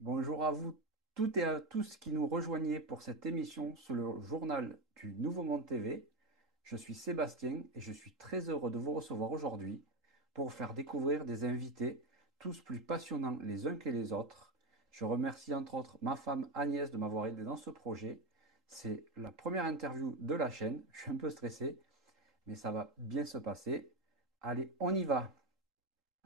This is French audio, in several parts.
Bonjour à vous toutes et à tous qui nous rejoignez pour cette émission sur le journal du Nouveau Monde TV. Je suis Sébastien et je suis très heureux de vous recevoir aujourd'hui pour vous faire découvrir des invités tous plus passionnants les uns que les autres. Je remercie entre autres ma femme Agnès de m'avoir aidé dans ce projet. C'est la première interview de la chaîne. Je suis un peu stressé, mais ça va bien se passer. Allez, on y va.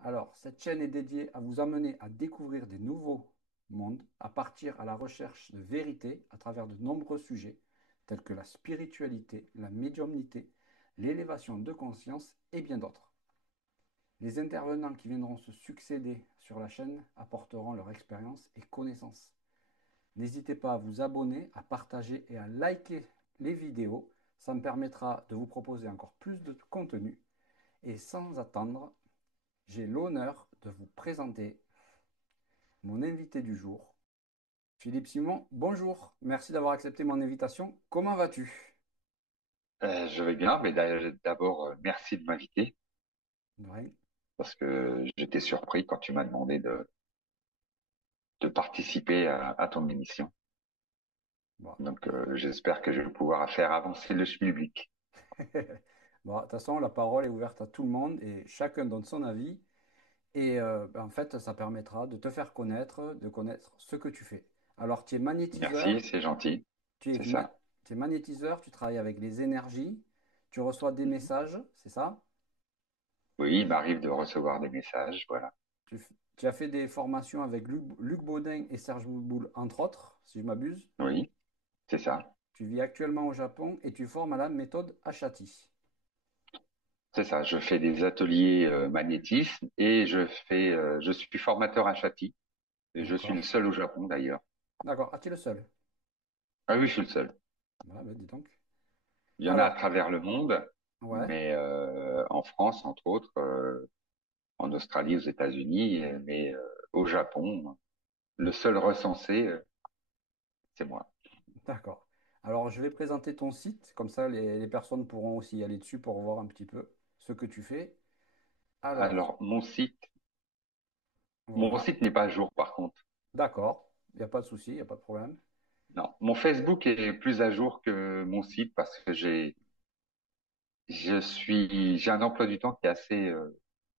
Alors, cette chaîne est dédiée à vous amener à découvrir des nouveaux mondes, à partir à la recherche de vérité à travers de nombreux sujets tels que la spiritualité, la médiumnité, l'élévation de conscience et bien d'autres. Les intervenants qui viendront se succéder sur la chaîne apporteront leur expérience et connaissances. N'hésitez pas à vous abonner, à partager et à liker les vidéos. Ça me permettra de vous proposer encore plus de contenu. Et sans attendre, j'ai l'honneur de vous présenter mon invité du jour, Philippe Simon. Bonjour, merci d'avoir accepté mon invitation. Comment vas-tu? Je vais bien, mais d'abord, merci de m'inviter Ouais. parce que j'étais surpris quand tu m'as demandé de participer à ton émission. Bon. Donc, j'espère que je vais pouvoir faire avancer le public. Bon, de toute façon, la parole est ouverte à tout le monde et chacun donne son avis. Et en fait, ça permettra de te faire connaître, de connaître ce que tu fais. Alors, tu es Merci, magnétiseur, c'est gentil. tu es, C'est ça. tu es magnétiseur, tu travailles avec les énergies, tu reçois des Mhm. messages, c'est ça? Oui, il m'arrive de recevoir des messages, voilà. Tu as fait des formations avec Luc Baudin et Serge Boulboul, entre autres, si je m'abuse. Oui, c'est ça. Tu vis actuellement au Japon et tu formes à la méthode Ashati. C'est ça. Je fais des ateliers magnétisme et je suis formateur à Châty. Et je suis le D'accord. seul au Japon d'ailleurs. D'accord. Ah, tu es le seul. Ah oui, je suis le seul. Voilà, ben, dis donc. Il y en a à Alors, travers le monde, ouais, mais en France, entre autres, en Australie, aux États-Unis, mais au Japon, le seul recensé, c'est moi. d'accord. Alors, je vais présenter ton site, comme ça les personnes pourront aussi aller dessus pour voir un petit peu ce que tu fais. Alors, Alors, mon voilà. site n'est pas à jour, par contre. D'accord. Il n'y a pas de souci, il n'y a pas de problème. Non, mon Facebook est plus à jour que mon site parce que j'ai un emploi du temps qui est assez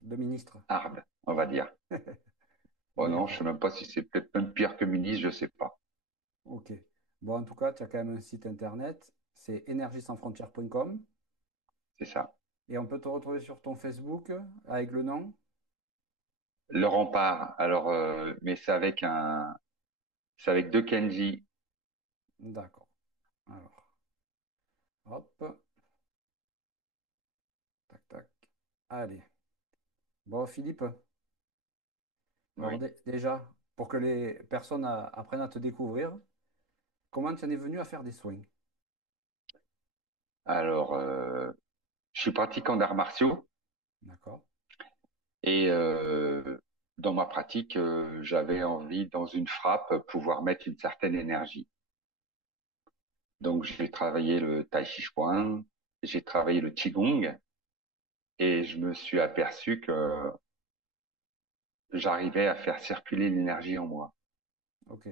Le ministre. hard, on va dire. Bon, non, je sais D'accord. même pas si c'est peut-être même pire que ministre, je sais pas. Ok. Bon, en tout cas, tu as quand même un site internet. C'est énergiesansfrontières.com. C'est ça. Et on peut te retrouver sur ton Facebook avec le nom. Le rempart. Alors, mais c'est avec deux Kenji. D'accord. Alors, hop, tac, tac. Allez. Bon, Philippe, alors Oui. déjà, pour que les personnes apprennent à te découvrir, comment tu en es venu à faire des soins? Alors, je suis pratiquant d'arts martiaux. D'accord. Et dans ma pratique, j'avais envie, dans une frappe, pouvoir mettre une certaine énergie. Donc, j'ai travaillé le Tai Chi Chuan, j'ai travaillé le Qigong, et je me suis aperçu que j'arrivais à faire circuler l'énergie en moi. Ok.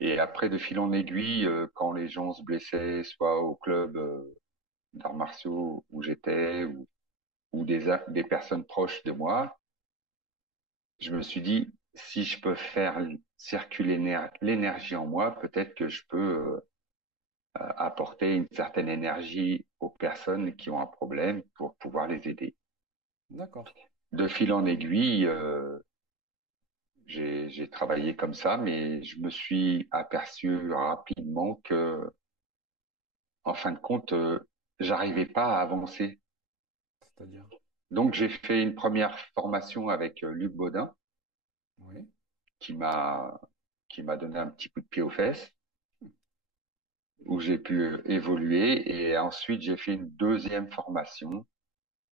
Et après, de fil en aiguille, quand les gens se blessaient, soit au club d'arts martiaux où j'étais, ou des personnes proches de moi, je me suis dit, si je peux faire circuler l'énergie en moi, peut-être que je peux apporter une certaine énergie aux personnes qui ont un problème pour pouvoir les aider. D'accord. De fil en aiguille, j'ai travaillé comme ça, mais je me suis aperçu rapidement que, en fin de compte, j'arrivais pas à avancer. C'est-à-dire? Donc j'ai fait une première formation avec Luc Baudin, Oui. qui m'a qui m'a donné un petit coup de pied aux fesses, où j'ai pu évoluer. Et ensuite j'ai fait une deuxième formation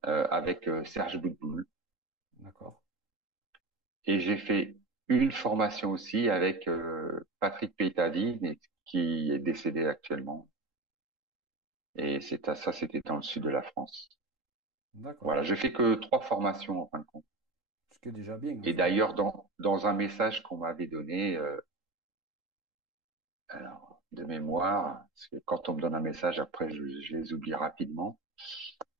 avec Serge Boutboul. D'accord. Et j'ai fait une formation aussi avec Patrick Pétadine, qui est décédé actuellement. Et ça, c'était dans le sud de la France. D'accord. Voilà, j'ai fait que trois formations en fin de compte. Ce qui est déjà bien, en Et fait. d'ailleurs, dans un message qu'on m'avait donné, alors, de mémoire, parce que quand on me donne un message, après, je les oublie rapidement.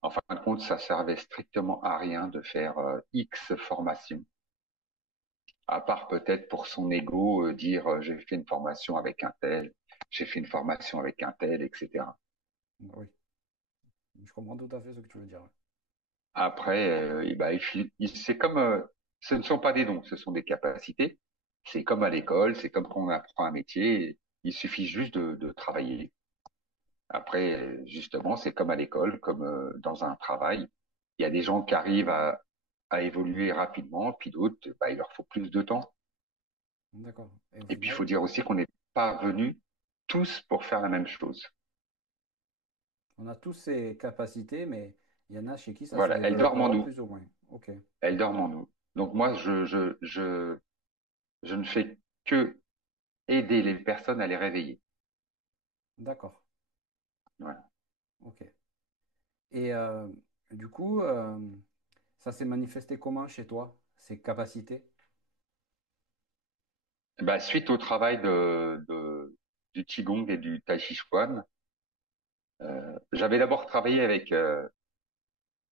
En fin de compte, ça servait strictement à rien de faire X formation, à part peut-être pour son ego, dire j'ai fait une formation avec un tel, j'ai fait une formation avec un tel, etc. Oui, je comprends tout à fait ce que tu veux dire. Après, et ben, c'est comme, ce ne sont pas des dons, ce sont des capacités. C'est comme à l'école, c'est comme quand on apprend un métier. Il suffit juste de travailler. Après, justement, c'est comme à l'école, comme dans un travail. Il y a des gens qui arrivent à évoluer rapidement, puis d'autres, bah, il leur faut plus de temps. D'accord. Et au Et puis, il final, faut dire aussi qu'on n'est pas venus tous pour faire la même chose. on a tous ces capacités, mais il y en a chez qui ça se Voilà, elles dorment en développera nous. plus ou moins. Ok, Elles dorment en nous. Donc moi, je ne fais que aider les personnes à les réveiller. d'accord. Voilà. Ok. Et du coup, ça s'est manifesté comment chez toi, ces capacités? Bah, suite au travail du Qigong et du Tai Chi Chuan, j'avais d'abord travaillé avec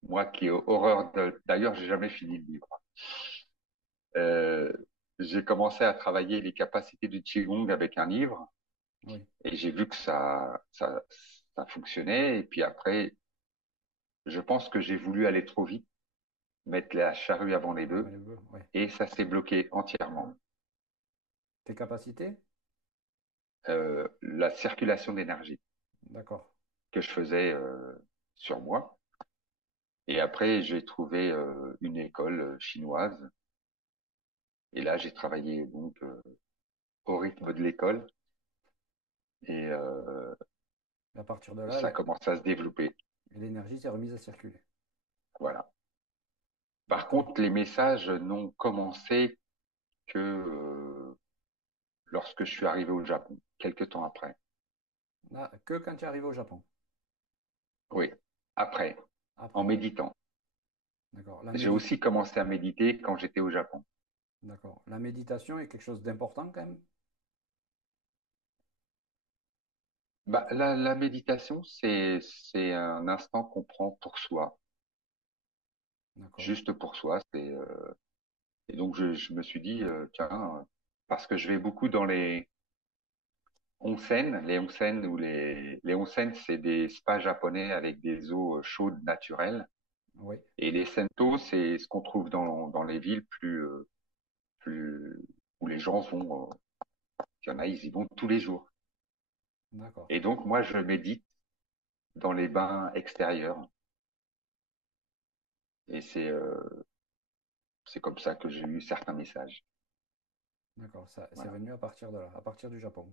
moi qui ai horreur d'ailleurs, j'ai jamais fini le livre. Euh, j'ai commencé à travailler les capacités du Qigong avec un livre Oui, et j'ai vu que ça fonctionnait. Et puis après, je pense que j'ai voulu aller trop vite, mettre la charrue avant les avant bœufs les bœufs, ouais. et ça s'est bloqué entièrement. Tes capacités? La circulation d'énergie D'accord, que je faisais sur moi. Et après, j'ai trouvé une école chinoise. Et là, j'ai travaillé donc au rythme de l'école. Et et à partir de là, ça commence à se développer. l'énergie s'est remise à circuler. Voilà. Par Ok. contre, les messages n'ont commencé que lorsque je suis arrivé au Japon, quelques temps après. Là, que quand tu es arrivé au Japon, Oui, après, en après. méditant. D'accord. J'ai aussi commencé à méditer quand j'étais au Japon. D'accord. La méditation est quelque chose d'important quand même. Bah, la méditation, c'est un instant qu'on prend pour soi, D'accord. juste pour soi. Et donc je me suis dit tiens, parce que je vais beaucoup dans les onsen ou les onsen, c'est des spas japonais avec des eaux chaudes naturelles. Oui, Et les sento, c'est ce qu'on trouve dans les villes plus où les gens vont. Il y en a, ils y vont tous les jours. d'accord. Et donc moi, je médite dans les bains extérieurs. Et c'est comme ça que j'ai eu certains messages. D'accord. Ça, c'est Voilà, venu à partir de là, à partir du Japon.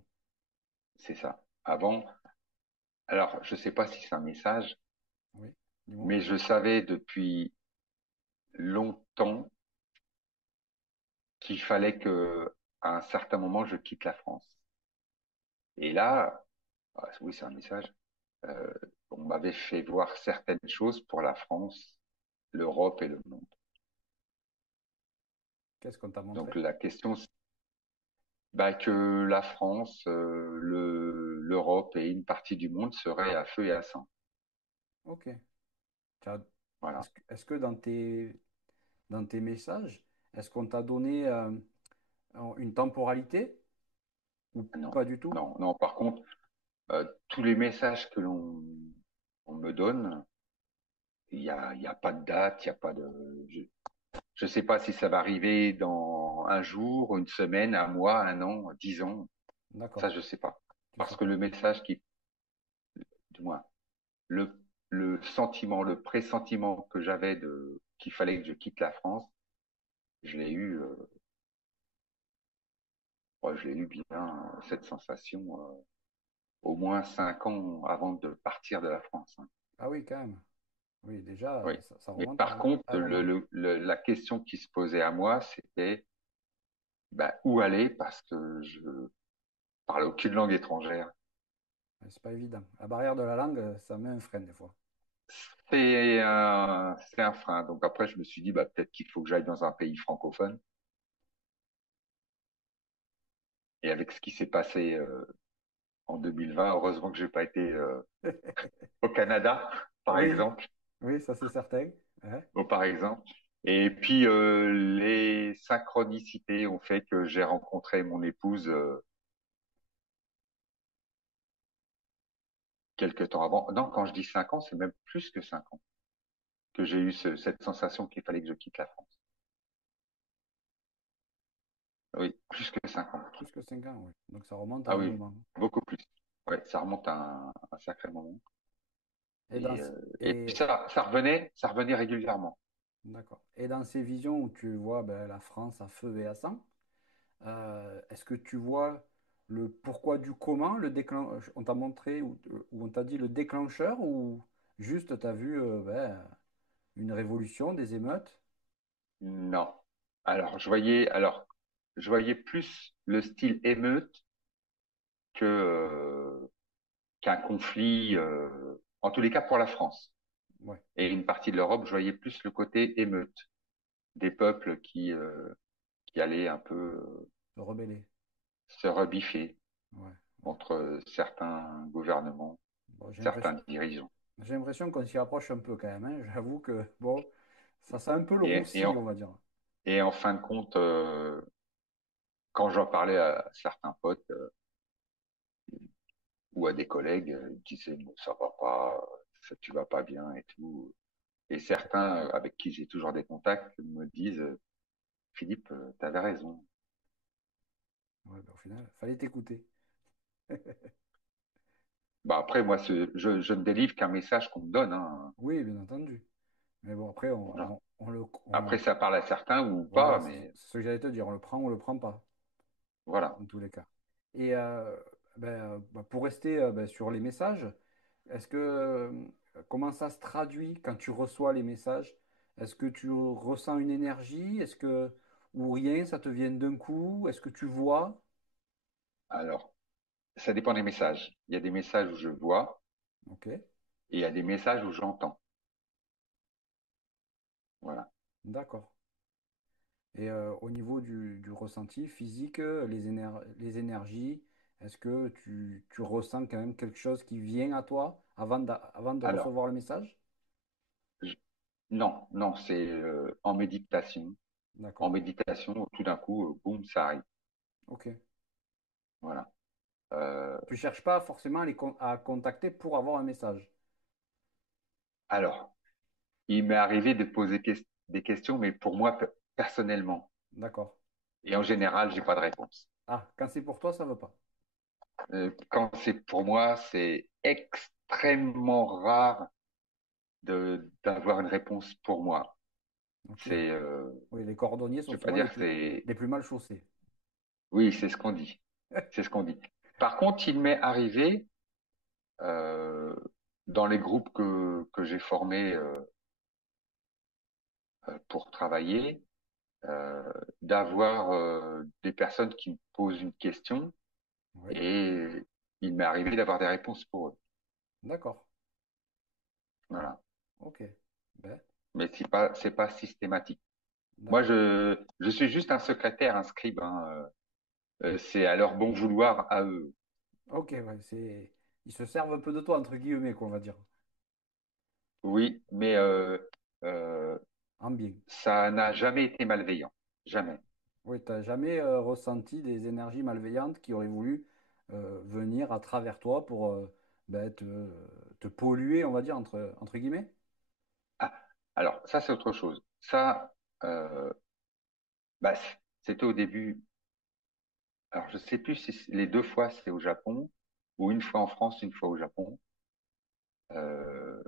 c'est ça. Avant, alors je sais pas si c'est un message, Oui, dis-moi. mais je savais depuis longtemps qu'il fallait que, à un certain moment, je quitte la France. Et là, ah, oui, c'est un message. euh, on m'avait fait voir certaines choses pour la France, l'Europe et le monde. Qu'est-ce qu'on t'a Donc montré? la question, c'est bah, que la France, l'Europe et une partie du monde seraient à feu et à sang. Ok. Tu as- Voilà. est-ce que dans tes messages, est-ce qu'on t'a donné une temporalité ou Non, pas du tout? non, non. Par contre, tous les messages que on me donne, il y a pas de date, il y a pas de. Je sais pas si ça va arriver dans un jour, une semaine, un mois, un an, 10 ans. Ça, D'accord. je sais pas. Tu sais Parce que pas. le message du moins, le, le sentiment, le pressentiment que j'avais de qu'il fallait que je quitte la France, je l'ai eu, ouais, je l'ai eu bien, cette sensation, au moins 5 ans avant de partir de la France, hein. Ah oui, quand même. Oui, déjà, Oui. ça Mais remonte par contre, à un moment. la question qui se posait à moi, c'était bah, où aller parce que je parle aucune langue étrangère. Ouais, c'est pas évident. La barrière de la langue, ça met un frein des fois. c'est un frein. Donc après, je me suis dit, bah, peut-être qu'il faut que j'aille dans un pays francophone. Et avec ce qui s'est passé en 2020, heureusement que j'ai pas été au Canada, par Oui, exemple, oui, ça c'est certain. Ouais. par exemple. Et puis les synchronicités ont fait que j'ai rencontré mon épouse quelques temps avant. Non, quand je dis 5 ans, c'est même plus que 5 ans que j'ai eu cette sensation qu'il fallait que je quitte la France. Oui, plus que 5 ans. Plus que 5 ans, oui. Donc ça remonte à Ah un oui, moment. beaucoup plus. Ouais, ça remonte à un sacré moment. Et dans, Et puis et, ça revenait régulièrement. d'accord. Et dans ces visions où tu vois ben, la France à feu et à sang, est-ce que tu vois le pourquoi du comment, on t'a montré ou on t'a dit le déclencheur ou juste tu as vu ben, une révolution, des émeutes? Non. Je voyais plus le style émeute que qu'un conflit, en tous les cas pour la France. Ouais, Et une partie de l'Europe, je voyais plus le côté émeute des peuples qui allaient un peu se rebeller. se rebiffer Ouais, ouais. contre certains gouvernements, Bon, certains dirigeants. j'ai l'impression qu'on s'y approche un peu quand même, hein. J'avoue que bon, ça sent un peu le Et, et, roussi, en, on va dire. et en fin de compte, quand j'en parlais à certains potes ou à des collègues, ils disaient, mais ça va pas, ça, tu vas pas bien et tout. Et certains avec qui j'ai toujours des contacts me disent, Philippe, t'avais raison. Ouais, ben, au final, fallait t'écouter. Bah après, moi, je ne délivre qu'un message qu'on me donne, hein. Oui, bien entendu. Mais bon, après, Voilà. Après, on- ça parle à certains ou pas, voilà, mais c'est ce que j'allais te dire. On le prend ou on le prend pas, voilà. dans tous les cas. Et ben, bah, pour rester ben, sur les messages, est-ce que comment ça se traduit quand tu reçois les messages? Est-ce que tu ressens une énergie? Est-ce que ou rien, ça te vient d'un coup? Est-ce que tu vois? Alors, ça dépend des messages. Il y a des messages où je vois Ok, et il y a des messages où j'entends. Voilà. d'accord. Et au niveau du ressenti physique, les énergies, est-ce que tu ressens quand même quelque chose qui vient à toi avant de Alors, recevoir le message? je- non, non, c'est en méditation. En D'accord. méditation, tout d'un coup, boum, ça arrive. Ok. Voilà. Euh, Tu cherches pas forcément à contacter pour avoir un message. alors, il m'est arrivé de poser des questions, mais pour moi, personnellement. D'accord. Et en général, j'ai pas de réponse. Ah, quand c'est pour toi, ça veut pas. Quand c'est pour moi, c'est extrêmement rare d'avoir une réponse pour moi. Ok. C'est, Oui, les cordonniers je sont vais pas souvent dire que c'est, les plus mal chaussés. oui, c'est ce qu'on dit. C'est ce qu'on dit. Par contre, il m'est arrivé, euh, dans les groupes que j'ai formés pour travailler, euh, d'avoir des personnes qui me posent une question Oui. et il m'est arrivé d'avoir des réponses pour eux. D'accord. Voilà. Ok. Ben, Mais c'est pas systématique. Moi, d'accord. je suis juste un secrétaire, un scribe, hein. C'est à leur bon vouloir à eux. Ok, ouais, ils se servent un peu de toi, entre guillemets, quoi, on va dire. Oui, mais euh, En bien. ça n'a jamais été malveillant. Jamais. Oui, tu n'as jamais ressenti des énergies malveillantes qui auraient voulu venir à travers toi pour ben, te polluer, on va dire, entre guillemets? Ah, alors, ça, c'est autre chose. Ça, euh, bah, c'était au début. Alors, je sais plus si les deux fois c'est au Japon ou une fois en France, une fois au Japon. Euh,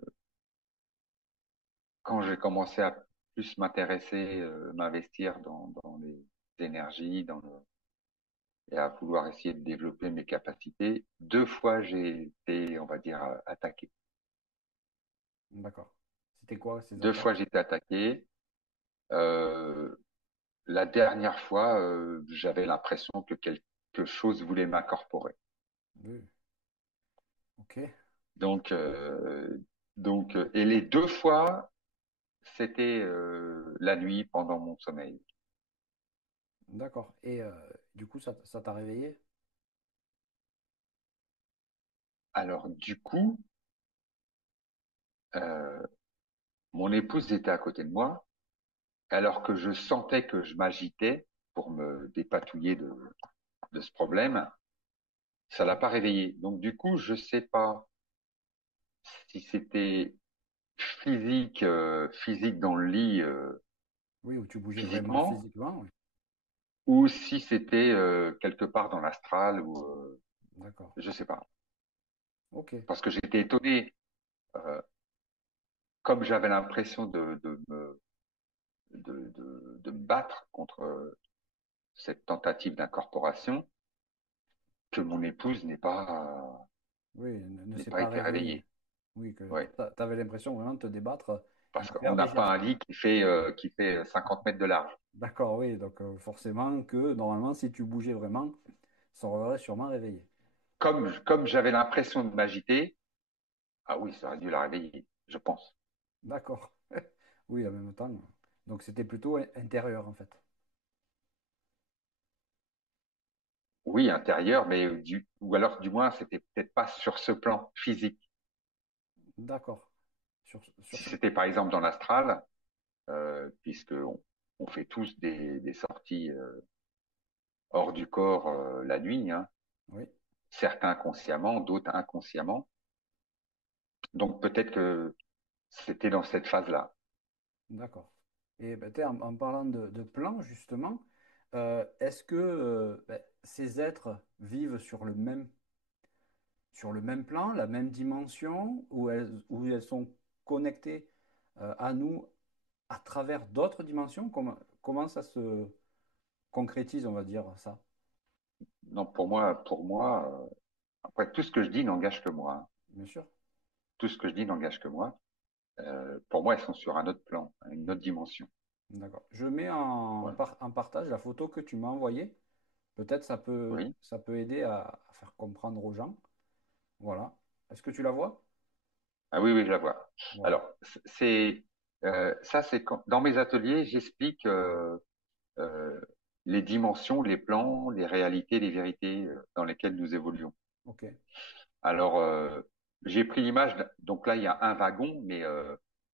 Quand j'ai commencé à plus m'intéresser, m'investir dans les énergies, et à vouloir essayer de développer mes capacités, deux fois j'ai été, on va dire, attaqué. D'accord. C'était quoi ces Deux fois attaques? j'ai été attaqué. Euh, la dernière fois, j'avais l'impression que quelque chose voulait m'incorporer. Oui. Ok. Donc, Et les deux fois, c'était la nuit pendant mon sommeil. D'accord. Et du coup, ça t'a réveillé? Alors du coup, euh, mon épouse était à côté de moi, alors que je sentais que je m'agitais pour me dépatouiller de ce problème. Ça l'a Oui. pas réveillé. Donc du coup, je sais pas si c'était physique dans le lit, Oui, où tu bougeais vraiment physiquement, physiquement, oui. ou si c'était quelque part dans l'astral, ou D'accord. je sais pas. Ok. Parce que j'étais étonné, euh, comme j'avais l'impression de me battre contre cette tentative d'incorporation, que mon épouse Oui, ne s'est n'ait pas pas été réveillé. réveillée. Oui, que Ouais. tu avais l'impression vraiment de te débattre et Parce de qu'on faire n'a des pas gestes. un lit qui fait 50 mètres de large. D'accord, oui. Donc forcément que normalement, si tu bougeais vraiment, ça aurait sûrement réveillé. Comme j'avais l'impression de m'agiter, ah oui, ça aurait dû la réveiller, je pense. D'accord. Oui, en même temps. Donc c'était plutôt intérieur en fait. Oui, intérieur, mais ou alors du moins, c'était peut-être pas sur ce plan physique. D'accord. Sur Si ce c'était plan. par exemple dans l'astral, puisque on fait tous des sorties hors du corps la nuit, hein, Oui, certains consciemment, d'autres inconsciemment. Donc peut-être que c'était dans cette phase-là. d'accord. Et ben, en parlant de plan, justement, est-ce que ben, ces êtres vivent sur le même plan, la même dimension, ou elles sont connectées à nous à travers d'autres dimensions? Comment ça se concrétise, on va dire ça, Non, pour moi, après tout ce que je dis n'engage que moi, hein. bien sûr. Tout ce que je dis n'engage que moi. Pour moi, elles sont sur un autre plan, une autre dimension. D'accord. Je mets Voilà. en partage la photo que tu m'as envoyée. Peut-être Oui. ça peut aider à faire comprendre aux gens. Voilà. Est-ce que tu la vois? Ah oui, oui, je la vois. Voilà. Alors, ça, c'est dans mes ateliers, j'explique euh, les dimensions, les plans, les réalités, les vérités dans lesquelles nous évoluons. Ok. Alors, j'ai pris l'image, donc là, il y a un wagon, mais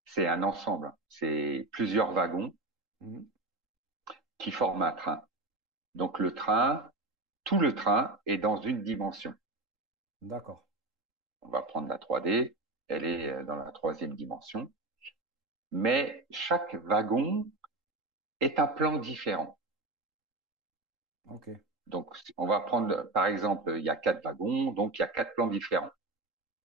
c'est un ensemble. C'est plusieurs wagons Mhm. qui forment un train. Donc, tout le train est dans une dimension. D'accord. On va prendre la 3D, elle est dans la troisième dimension, mais chaque wagon est un plan différent. Ok. Donc, on va prendre, par exemple, il y a 4 wagons, donc il y a 4 plans différents.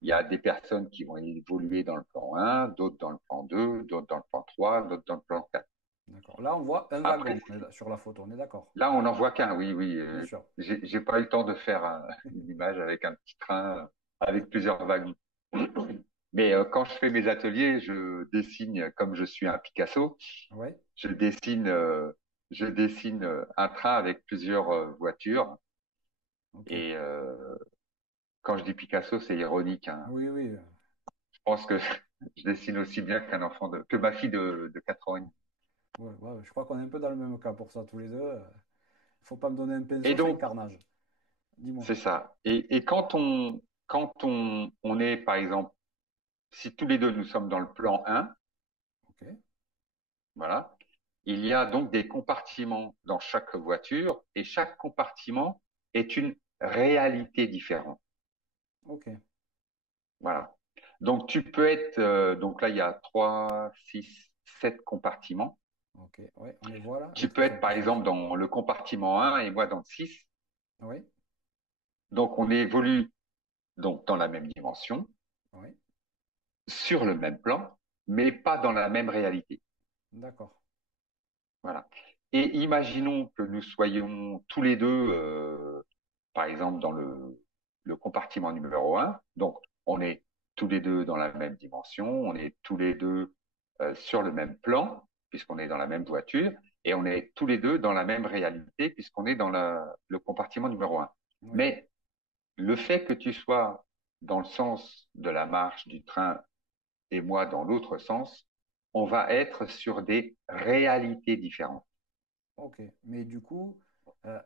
Il y a des personnes qui vont évoluer dans le plan 1, d'autres dans le plan 2, d'autres dans le plan 3, d'autres dans le plan 4. D'accord. Là, on voit un Après, wagon sur la photo. On est d'accord. là, on n'en voit qu'un, oui, oui. Bien sûr. J'ai pas eu le temps de faire une image avec un petit train avec plusieurs wagons. Mais quand je fais mes ateliers, je dessine, comme je suis un Picasso, Ouais. je dessine, euh, je dessine un train avec plusieurs voitures. Ok. Et quand je dis Picasso, c'est ironique, hein. Oui, oui. Je pense que je dessine aussi bien que ma fille de 4 ans et demi. Ouais, ouais, je crois qu'on est un peu dans le même cas pour ça, tous les deux. Faut pas me donner un Et pinceau, c'est un donc, carnage. Dis-moi. c'est ça. Et quand on est, par exemple, si tous les deux nous sommes dans le plan 1, Ok. voilà, il y a donc des compartiments dans chaque voiture et chaque compartiment est une réalité différente. Ok. Voilà. Donc tu peux être, donc là il y a 3, 6, 7 compartiments. Ok. Ouais, on les voit là. Tu Oui, peux très être par sympathique. exemple dans le compartiment 1 et moi dans le 6. Oui. Donc on évolue donc dans la même dimension, Oui. sur le même plan, mais pas dans la même réalité. D'accord. Voilà. Et imaginons que nous soyons tous les deux, par exemple, dans le compartiment numéro 1. Donc, on est tous les deux dans la même dimension, on est tous les deux sur le même plan, puisqu'on est dans la même voiture, et on est tous les deux dans la même réalité, puisqu'on est dans le compartiment numéro 1. Oui. Mais le fait que tu sois dans le sens de la marche du train et moi dans l'autre sens, on va être sur des réalités différentes. Ok. Mais du coup,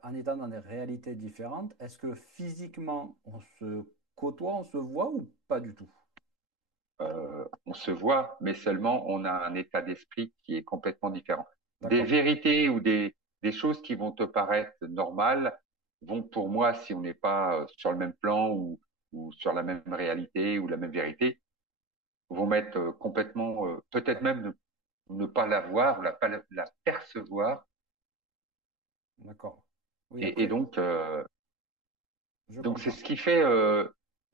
en étant dans des réalités différentes, est-ce que physiquement, on se côtoie, on se voit ou pas du tout? On se voit, mais seulement on a un état d'esprit qui est complètement différent. Des D'accord. vérités ou des choses qui vont te paraître normales vont pour moi, si on n'est pas sur le même plan ou sur la même réalité ou la même vérité, vont m'être complètement, peut-être Ouais. même ne pas la voir ou pas la percevoir. D'accord. Oui, Et après, je donc c'est comprends. ce qui fait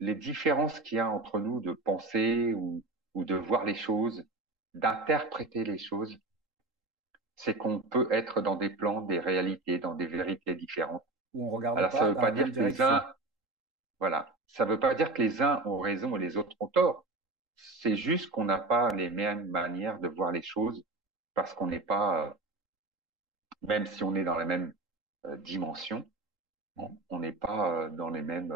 les différences qu'il y a entre nous de penser ou de voir les choses, d'interpréter les choses. C'est qu'on peut être dans des plans, des réalités, dans des vérités différentes. Ou on regarde Alors, ça pas ne veut dans la pas même dire que les direction. uns, voilà, ça ne veut pas dire que les uns ont raison et les autres ont tort. C'est juste qu'on n'a pas les mêmes manières de voir les choses parce qu'on n'est pas, même si on est dans la même dimension, Mhm. on n'est pas dans les mêmes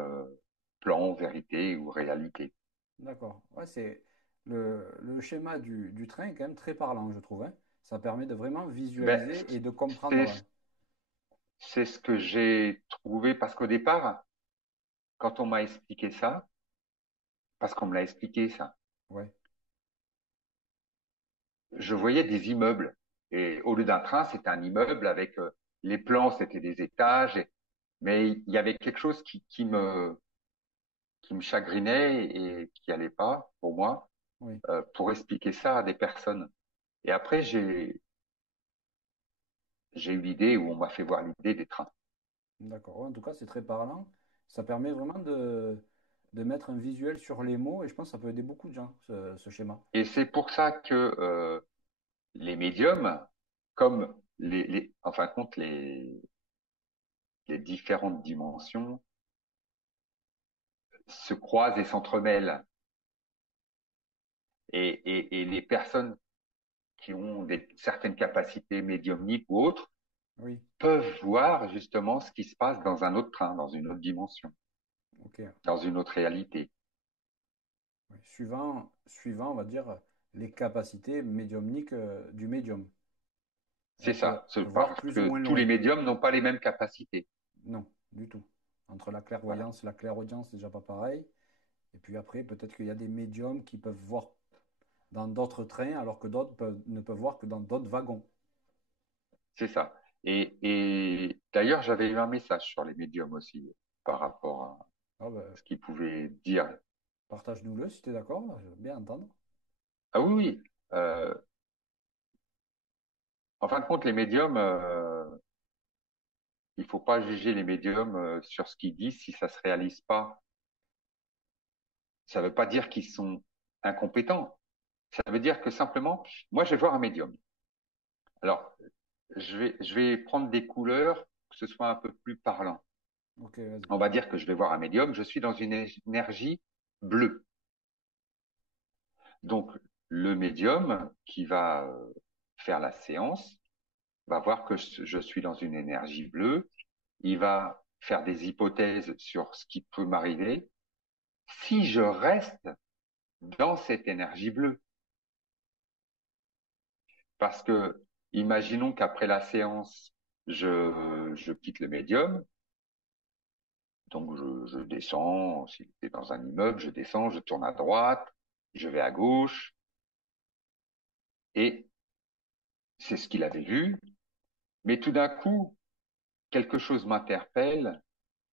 plans, vérités ou réalités. D'accord. Ouais, c'est le schéma du train est quand même très parlant, je trouve, hein. Ça permet de vraiment Ben, visualiser et de comprendre. c'est, c'est ce que j'ai trouvé parce qu'au départ, quand on m'a expliqué ça, parce qu'on me l'a expliqué ça, Ouais, je voyais des immeubles. Et au lieu d'un train, c'était un immeuble avec les plans, c'était des étages. Mais il y avait quelque chose qui me chagrinait et qui allait pas pour moi oui, pour expliquer ça à des personnes. Et après, j'ai eu l'idée où on m'a fait voir l'idée des trains. d'accord. Ouais, en tout cas, c'est très parlant. Ça permet vraiment de mettre un visuel sur les mots et je pense que ça peut aider beaucoup de gens, ce schéma. Et c'est pour ça que les médiums, comme en fin de compte, les différentes dimensions se croisent et s'entremêlent. Et les personnes qui ont certaines capacités médiumniques ou autres Oui, peuvent voir justement ce qui se passe dans un autre train, dans une autre dimension, ok. dans une autre réalité. Oui. Suivant, on va dire, les capacités médiumniques du médium. C'est Elle ça, peut voir parce plus ou que moins tous les loin. médiums n'ont pas les mêmes capacités. Non, du tout. Entre la Voilà, clairvoyance et la clairaudience, c'est déjà pas pareil. Et puis après, peut-être qu'il y a des médiums qui peuvent voir dans d'autres trains, alors que d'autres ne peuvent voir que dans d'autres wagons. c'est ça. Et d'ailleurs, j'avais eu un message sur les médiums aussi par rapport à Ah ben, ce qu'ils pouvaient dire. partage-nous-le si tu es d'accord, je veux bien entendre. Ah oui, oui. En fin de compte, les médiums, il faut pas juger les médiums sur ce qu'ils disent si ça se réalise pas. Ça veut pas dire qu'ils sont incompétents. Ça veut dire que simplement, moi, je vais voir un médium. Alors, je vais prendre des couleurs que ce soit un peu plus parlant. Ok, vas-y. On va dire que je vais voir un médium. Je suis dans une énergie bleue. Donc, le médium qui va faire la séance va voir que je suis dans une énergie bleue. Il va faire des hypothèses sur ce qui peut m'arriver si je reste dans cette énergie bleue. Parce que, imaginons qu'après la séance, je quitte le médium, donc je descends, s'il était dans un immeuble, je descends, je tourne à droite, je vais à gauche, et c'est ce qu'il avait vu. Mais tout d'un coup, quelque chose m'interpelle,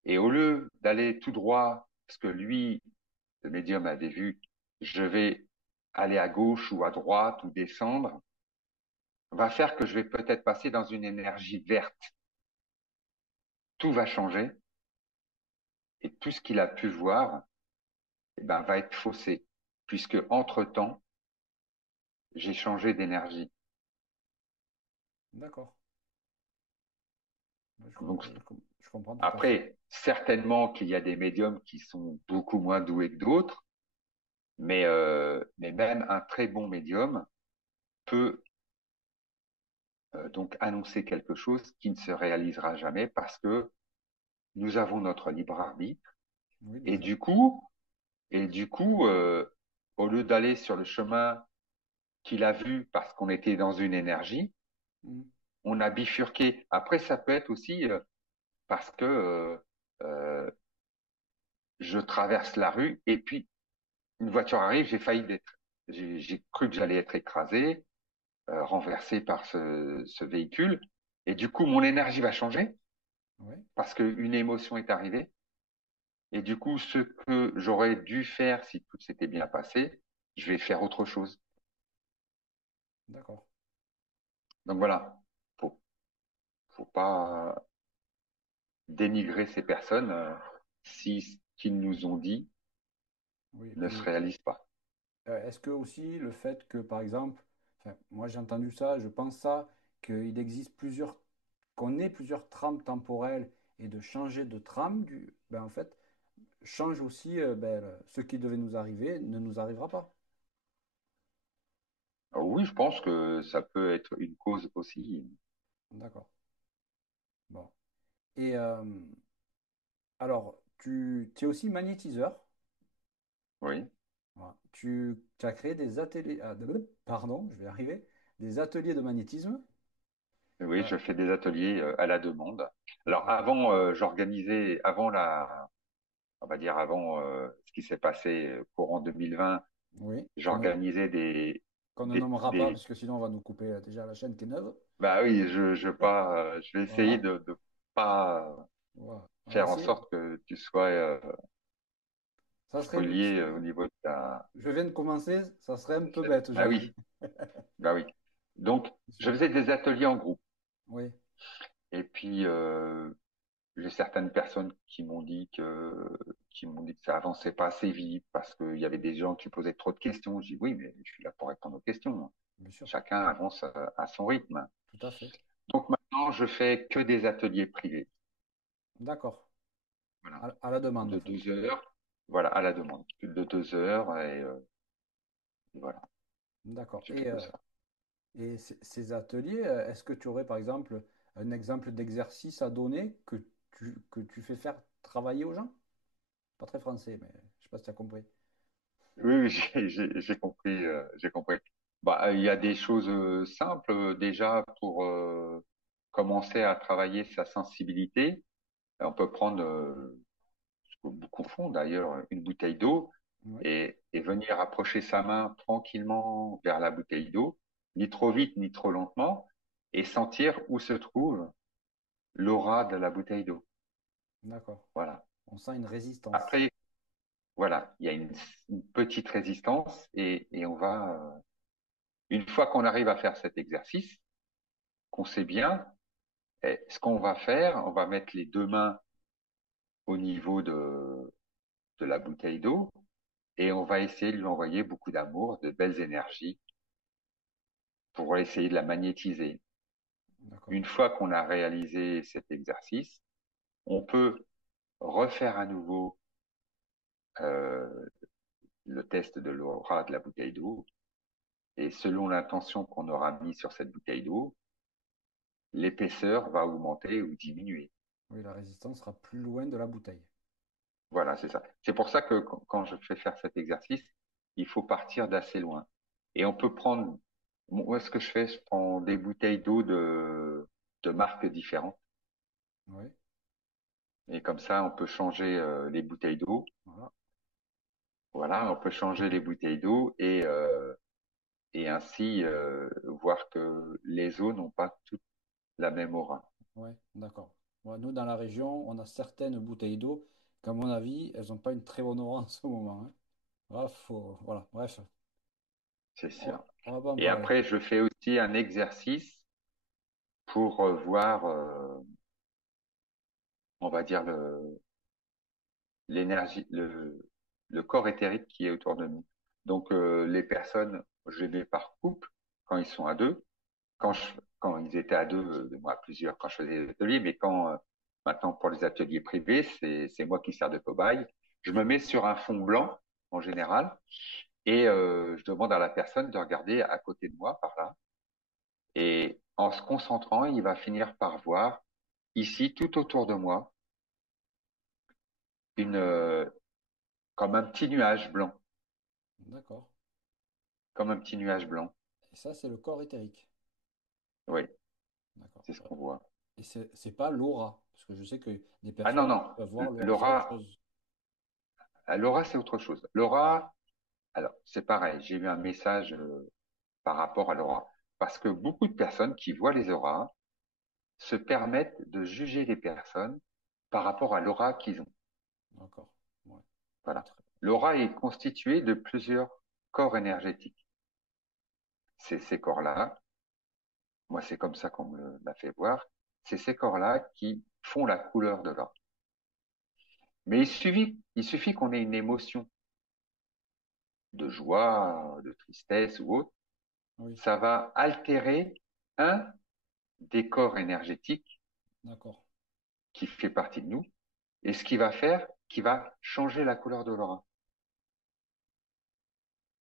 et au lieu d'aller tout droit, parce que lui, le médium avait vu, je vais aller à gauche ou à droite ou descendre, va faire que je vais peut-être passer dans une énergie verte. Tout va changer, et tout ce qu'il a pu voir, eh ben, va être faussé, puisque entre-temps, j'ai changé d'énergie. D'accord. Donc, Je comprends tout à fait. après, certainement qu'il y a des médiums qui sont beaucoup moins doués que d'autres, mais même un très bon médium peut donc annoncer quelque chose qui ne se réalisera jamais parce que nous avons notre libre arbitre Oui, et déjà. du coup, et du coup, au lieu d'aller sur le chemin qu'il a vu parce qu'on était dans une énergie, Mm. on a bifurqué. Après, ça peut être aussi parce que euh, je traverse la rue et puis une voiture arrive, j'ai cru que j'allais être écrasé, renversé par ce véhicule, et du coup mon énergie va changer Ouais, parce qu'une émotion est arrivée, et du coup ce que j'aurais dû faire si tout s'était bien passé, je vais faire autre chose. d'accord. Donc voilà, faut, faut pas dénigrer ces personnes si ce qu'ils nous ont dit Oui, et ne se puis réalise pas. est-ce que aussi le fait que, par exemple, enfin, moi j'ai entendu ça, je pense ça, qu'il existe plusieurs, qu'on ait plusieurs trames temporelles et de changer de trame, ben, en fait, change aussi ben, ce qui devait nous arriver ne nous arrivera pas. Alors oui, je pense que ça peut être une cause aussi. D'accord. Bon. Et alors, tu es aussi magnétiseur. Oui, Voilà. Tu as créé des ateliers, pardon, je vais y arriver, des ateliers de magnétisme. oui, Euh, je fais des ateliers à la demande. Alors ah, avant, j'organisais, on va dire avant ce qui s'est passé courant 2020, oui, j'organisais qu'on ne nommera pas, des, parce que sinon on va nous couper déjà la chaîne qui est neuve. bah oui, je vais essayer Voilà. de pas Voilà. On va faire en essayer. sorte que tu sois Ça serait, spolié au niveau de ta je viens de commencer, ça serait un peu chaîne. bête Bah aujourd'hui. oui, bah oui. Donc, C'est je sûr. faisais des ateliers en groupe. Oui, Et puis, j'ai certaines personnes qui m'ont dit que ça avançait pas assez vite parce qu'il y avait des gens qui posaient trop de questions. Je dis oui, mais je suis là pour répondre aux questions. bien sûr, Chacun avance à son rythme. tout à fait. Donc maintenant, je fais que des ateliers privés. D'accord. Voilà. À la demande, en De fait. 2 heures. Voilà, à la demande. Plus de 2 heures et voilà. D'accord. Je fais que ça. Et ces ateliers, est-ce que tu aurais, par exemple, un exemple d'exercice à donner que tu fais faire travailler aux gens? Pas très français, mais je ne sais pas si tu as compris. Oui, oui, j'ai compris, j'ai compris. Bah, il y a des choses simples déjà pour commencer à travailler sa sensibilité. On peut prendre, ce que beaucoup font d'ailleurs, une bouteille d'eau Oui, et venir approcher sa main tranquillement vers la bouteille d'eau, ni trop vite ni trop lentement, et sentir où se trouve l'aura de la bouteille d'eau. d'accord. Voilà. On sent une résistance. Après, voilà, il y a une petite résistance et on va, une fois qu'on arrive à faire cet exercice, qu'on sait bien, ce qu'on va faire, on va mettre les deux mains au niveau de la bouteille d'eau et on va essayer de lui envoyer beaucoup d'amour, de belles énergies pour essayer de la magnétiser. D'accord. Une fois qu'on a réalisé cet exercice, on peut refaire à nouveau euh, le test de l'aura de la bouteille d'eau et selon l'intention qu'on aura mis sur cette bouteille d'eau, l'épaisseur va augmenter ou diminuer. Oui, la résistance sera plus loin de la bouteille. Voilà, c'est ça. C'est pour ça que quand je fais faire cet exercice, il faut partir d'assez loin. Et on peut prendre, moi, ce que je fais, je prends des bouteilles d'eau de marques différentes. Oui, Et comme ça, on peut changer les bouteilles d'eau. voilà. Voilà, on peut changer les bouteilles d'eau et ainsi voir que les eaux n'ont pas toutes la même aura. Oui, d'accord. Ouais, nous, dans la région, on a certaines bouteilles d'eau qu'à mon avis, elles n'ont pas une très bonne aura en ce moment, hein. Ah, voilà, bref, C'est sûr. on va pas en Et parler. après, je fais aussi un exercice pour voir, on va dire, l'énergie, le corps éthérique qui est autour de nous. Donc les personnes, je les mets par couple quand ils sont à deux, quand ils étaient à deux, moi à plusieurs quand je faisais des ateliers, mais quand maintenant pour les ateliers privés, c'est moi qui sers de cobaye. Je me mets sur un fond blanc en général et je demande à la personne de regarder à côté de moi par là et en se concentrant, il va finir par voir ici tout autour de moi une comme un petit nuage blanc. D'accord. comme un petit nuage blanc. Et ça, c'est le corps éthérique. Oui, D'accord. c'est ce qu'on voit. Et c'est pas l'aura, parce que je sais que des Ah non, personnes non, peuvent voir l'aura, c'est autre l'aura, chose. l'aura, c'est autre chose. L'aura, alors, c'est pareil, j'ai eu un message par rapport à l'aura. Parce que beaucoup de personnes qui voient les auras se permettent de juger les personnes par rapport à l'aura qu'ils ont. D'accord. Ouais. C'est Voilà. très- L'aura est constituée de plusieurs corps énergétiques. Ces corps-là, moi c'est comme ça qu'on me l'a fait voir, c'est ces corps-là qui font la couleur de l'aura. Mais il suffit qu'on ait une émotion de joie, de tristesse ou autre, Oui, ça va altérer un des corps énergétiques d'accord. qui fait partie de nous, et ce qui va faire, qui va changer la couleur de l'aura.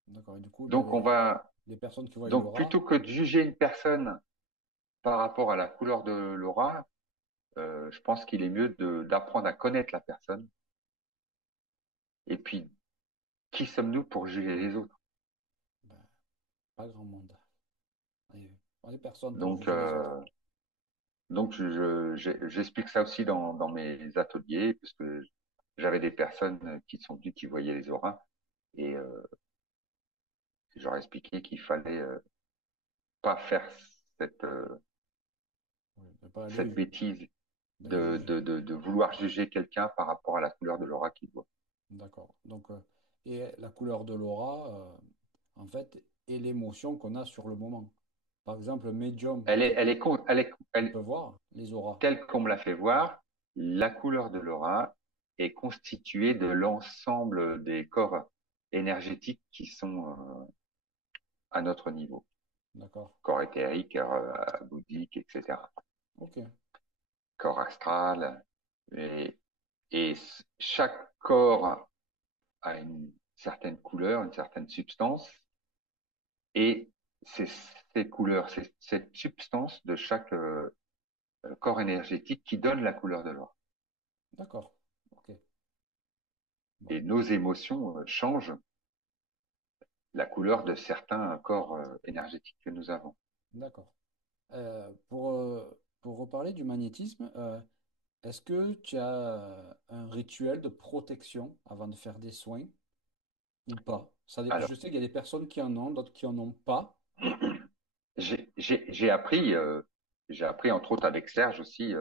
D'accord. Et du coup, Donc on va, les personnes qui voient donc l'aura, plutôt que de juger une personne par rapport à la couleur de l'aura, je pense qu'il est mieux d'apprendre à connaître la personne. Et puis, qui sommes-nous pour juger les autres? ben, pas grand monde. Et pas les personnes pour Donc, juger les autres. j'explique ça aussi dans mes ateliers, parce que j'avais des personnes qui sont venues qui voyaient les auras, et je leur ai expliqué qu'il fallait pas faire cette Oui, de pas cette aller, bêtise d'aller juger. de vouloir juger quelqu'un par rapport à la couleur de l'aura qu'il voit. D'accord. Donc, et la couleur de l'aura, en fait, est l'émotion qu'on a sur le moment. Par exemple, le médium, Elle il est peut voir les auras. telle qu'on me l'a fait voir, la couleur de l'aura est constituée de l'ensemble des corps énergétiques qui sont à notre niveau. D'accord. Corps éthérique, corps bouddhique, etc. Ok. Corps astral. Et, et chaque corps a une certaine couleur, une certaine substance. Et c'est ces couleurs, c'est cette substance de chaque corps énergétique qui donne la couleur de l'aura. D'accord. Ok. Bon, Et nos émotions changent la couleur de certains corps énergétiques que nous avons. d'accord. Pour reparler du magnétisme, est-ce que tu as un rituel de protection avant de faire des soins ou pas? Alors, Je sais qu'il y a des personnes qui en ont, d'autres qui en ont pas. j'ai j'ai appris entre autres avec Serge aussi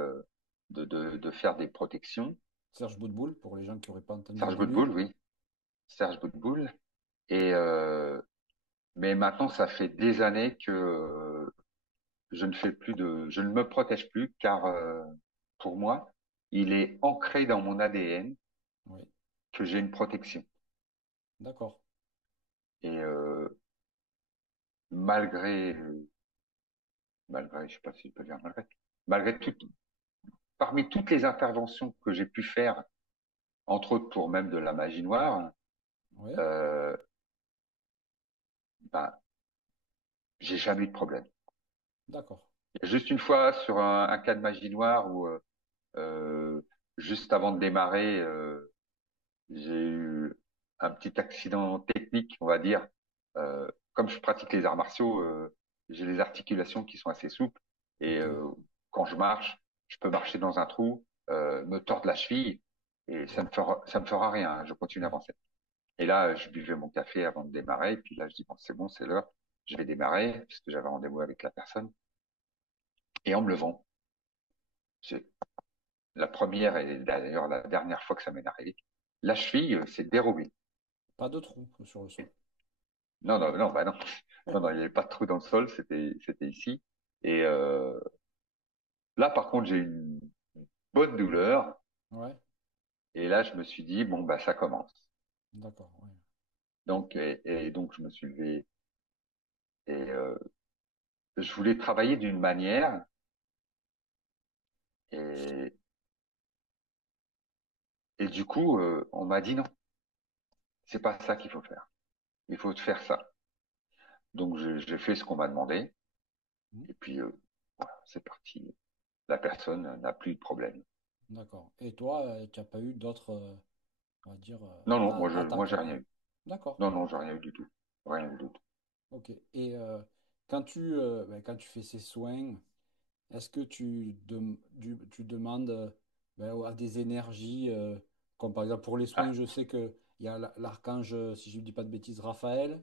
de faire des protections. Serge Boutboul, pour les gens qui n'auraient pas entendu Serge de lui. Boutboul, oui, Serge Boutboul. Et mais maintenant, ça fait des années que je ne me protège plus car pour moi, il est ancré dans mon ADN Oui, que j'ai une protection. d'accord. Et malgré, je sais pas si je peux dire malgré tout, parmi toutes les interventions que j'ai pu faire, entre autres pour même de la magie noire, Oui, euh, ben, j'ai jamais eu de problème. d'accord. Il y a juste une fois sur un cas de magie noire où euh, juste avant de démarrer, j'ai eu un petit accident technique, on va dire. Comme je pratique les arts martiaux, j'ai les articulations qui sont assez souples et Ok. quand je marche, je peux marcher dans un trou, me tordre la cheville et ça me fera rien, hein, je continue Ouais, d'avancer. Et là, je buvais mon café avant de démarrer, et puis là, je dis, bon, c'est l'heure, je vais démarrer, puisque j'avais rendez-vous avec la personne. Et en me levant, c'est la première et d'ailleurs la dernière fois que ça m'est arrivé, la cheville s'est dérobée. pas de trou sur le sol. Non, non, non, bah non, non, non, il n'y avait pas de trou dans le sol, c'était ici. Et là, par contre, j'ai eu une bonne douleur, Ouais, et là, je me suis dit, bon, bah, ça commence. d'accord. Ouais. Donc, et donc, je me suis levé, et je voulais travailler d'une manière, et, et du coup, on m'a dit non, c'est pas ça qu'il faut faire. Il faut faire ça. Donc, j'ai fait ce qu'on m'a demandé, Hmm, et puis, voilà, c'est parti. La personne n'a plus de problème. d'accord. Et toi, tu n'as pas eu d'autres, on va dire, Non, non, moi, j'ai attaques. rien eu. D'accord. Non, non, j'ai rien eu du tout. Rien eu du tout. Ok. Et quand tu fais ces soins, est-ce que tu demandes à des énergies, comme par exemple pour les soins, Ah, je sais qu'il y a l'archange, si je ne dis pas de bêtises, Raphaël,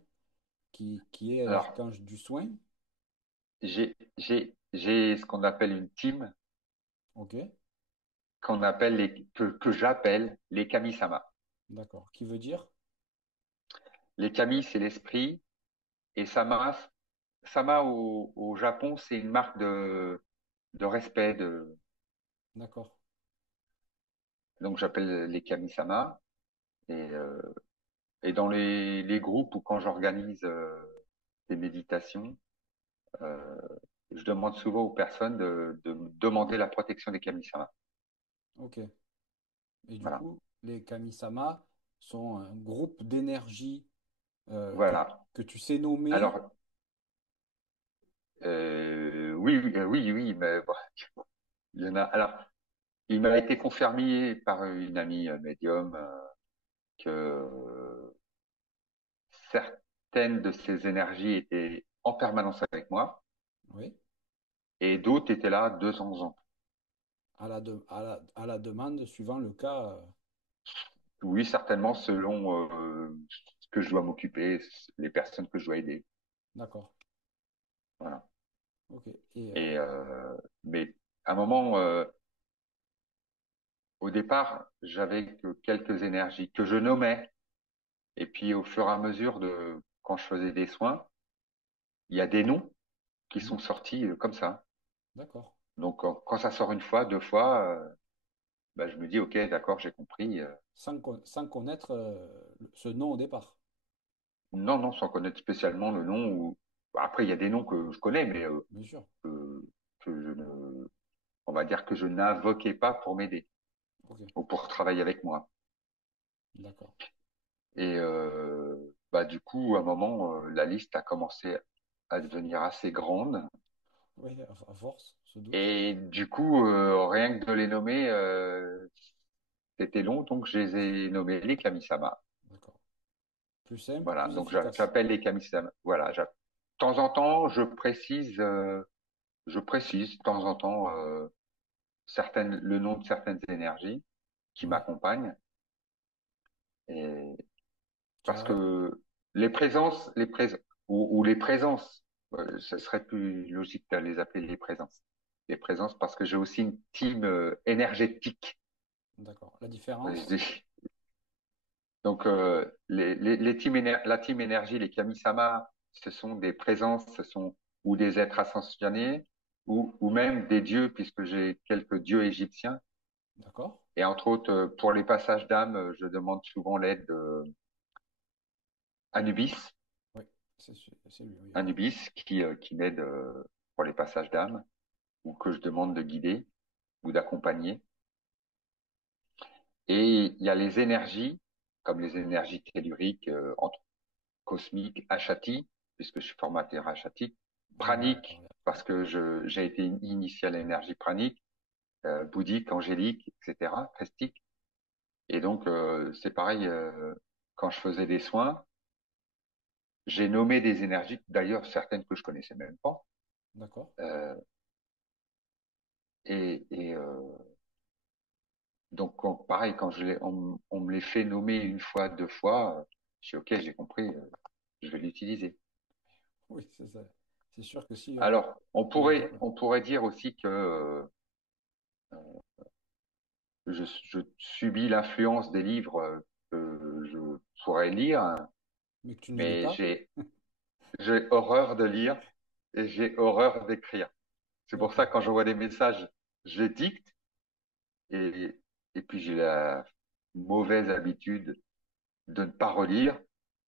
qui est alors, l'archange du soin. j'ai ce qu'on appelle une team, Ok, que j'appelle les kami-sama. d'accord. Qui veut dire? Les kami, c'est l'esprit, et sama au Japon, c'est une marque de respect, D'accord. donc j'appelle les kami-sama. Et dans les groupes ou quand j'organise des méditations, euh, je demande souvent aux personnes de me demander la protection des kami-sama. Ok. Et du Voilà. coup, les kami-sama sont un groupe d'énergie euh, que, Voilà. que tu sais nommer. Alors, oui, oui, oui, oui, mais bon, il y en a. Alors, il m'a été confirmé par une amie médium que certaines de ces énergies étaient en permanence avec moi Oui. et d'autres étaient là de temps en temps. À la demande, suivant le cas. Oui, certainement selon ce que je dois m'occuper, les personnes que je dois aider. D'accord. Voilà. Ok. Et mais à un moment, au départ, j'avais que quelques énergies que je nommais. Et puis au fur et à mesure de quand je faisais des soins, il y a des noms qui Mhm. sont sortis comme ça. D'accord. Donc quand ça sort une fois, deux fois, bah, je me dis ok, d'accord, j'ai compris. Sans connaître ce nom au départ. Non, non, sans connaître spécialement le nom. Ou après, il y a des noms que je connais, mais Bien sûr. que je ne, on va dire que je n'invoquais pas pour m'aider Ok. ou pour travailler avec moi. D'accord. Et bah du coup, à un moment, la liste a commencé à devenir assez grande. Oui, à force, se doute. Et du coup, rien que de les nommer, c'était long, donc je les ai nommés les kami-sama. D'accord. Plus simple, Voilà, plus donc efficace. j'appelle les kami-sama. Voilà, de temps en temps, je précise de temps en temps le nom de certaines énergies qui Oui. m'accompagnent, et Tu parce as... que les présences ou les présences, ce serait plus logique de les appeler les présences, parce que j'ai aussi une team énergétique. D'accord. La Je différence? dis, donc, la team énergie, les kami-sama, ce sont des présences, ou des êtres ascensionnés, ou même des dieux, puisque j'ai quelques dieux égyptiens. D'accord. Et entre autres, pour les passages d'âme, je demande souvent l'aide d'Anubis, Oui. C'est lui, oui. Anubis qui m'aide pour les passages d'âme, ou que je demande de guider ou d'accompagner. Et il y a les énergies, comme les énergies telluriques, cosmique, achati, puisque je suis formateur achati, On va en pranique, parler parce après. que j'ai été initié à l'énergie pranique, bouddhique, angélique, etc., christique. Et donc, c'est pareil, quand je faisais des soins, j'ai nommé des énergies, d'ailleurs certaines que je connaissais même pas. D'accord. Euh, et donc, pareil, quand on me les fait nommer une fois, deux fois, je dis ok, j'ai compris, je vais l'utiliser. Oui, c'est ça. C'est sûr que si Alors, on les donne. on pourrait dire aussi que je subis l'influence des livres que je pourrais lire, hein, Mais que tu ne les lis mais pas? j'ai horreur de lire et j'ai horreur d'écrire. C'est pour ça D'accord. que quand j'envoie des messages, je les dicte et, et puis j'ai la mauvaise habitude de ne pas relire.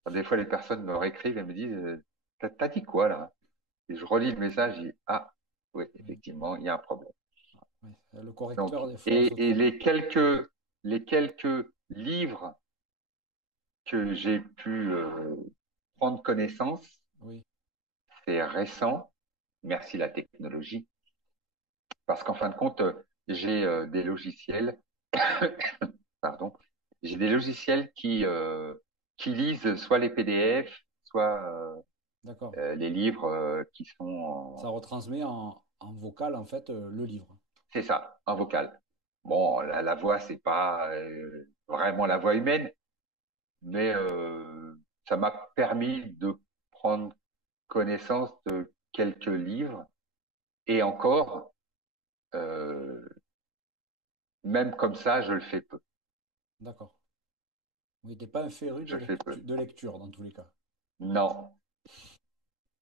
Enfin, des fois, les personnes me réécrivent et me disent t'as dit quoi là? Et je relis le message et ah oui, Oui. effectivement, il y a un problème. Oui. Le correcteur, Donc, des fois, se trompe. les quelques livres que j'ai pu prendre connaissance, Oui. c'est récent, merci la technologie, parce qu'en fin de compte, j'ai des logiciels, pardon, j'ai des logiciels qui lisent soit les PDF, soit D'accord. les livres qui sont Ça en... retransmet en vocal, en fait, le livre. C'est ça, en vocal. Bon, la voix, c'est pas vraiment la voix humaine, mais ça m'a permis de prendre connaissance de quelques livres et encore, euh, même comme ça, je le fais peu. D'accord. Oui, t'es pas un féru Je fais peu. de lecture, dans tous les cas. Non.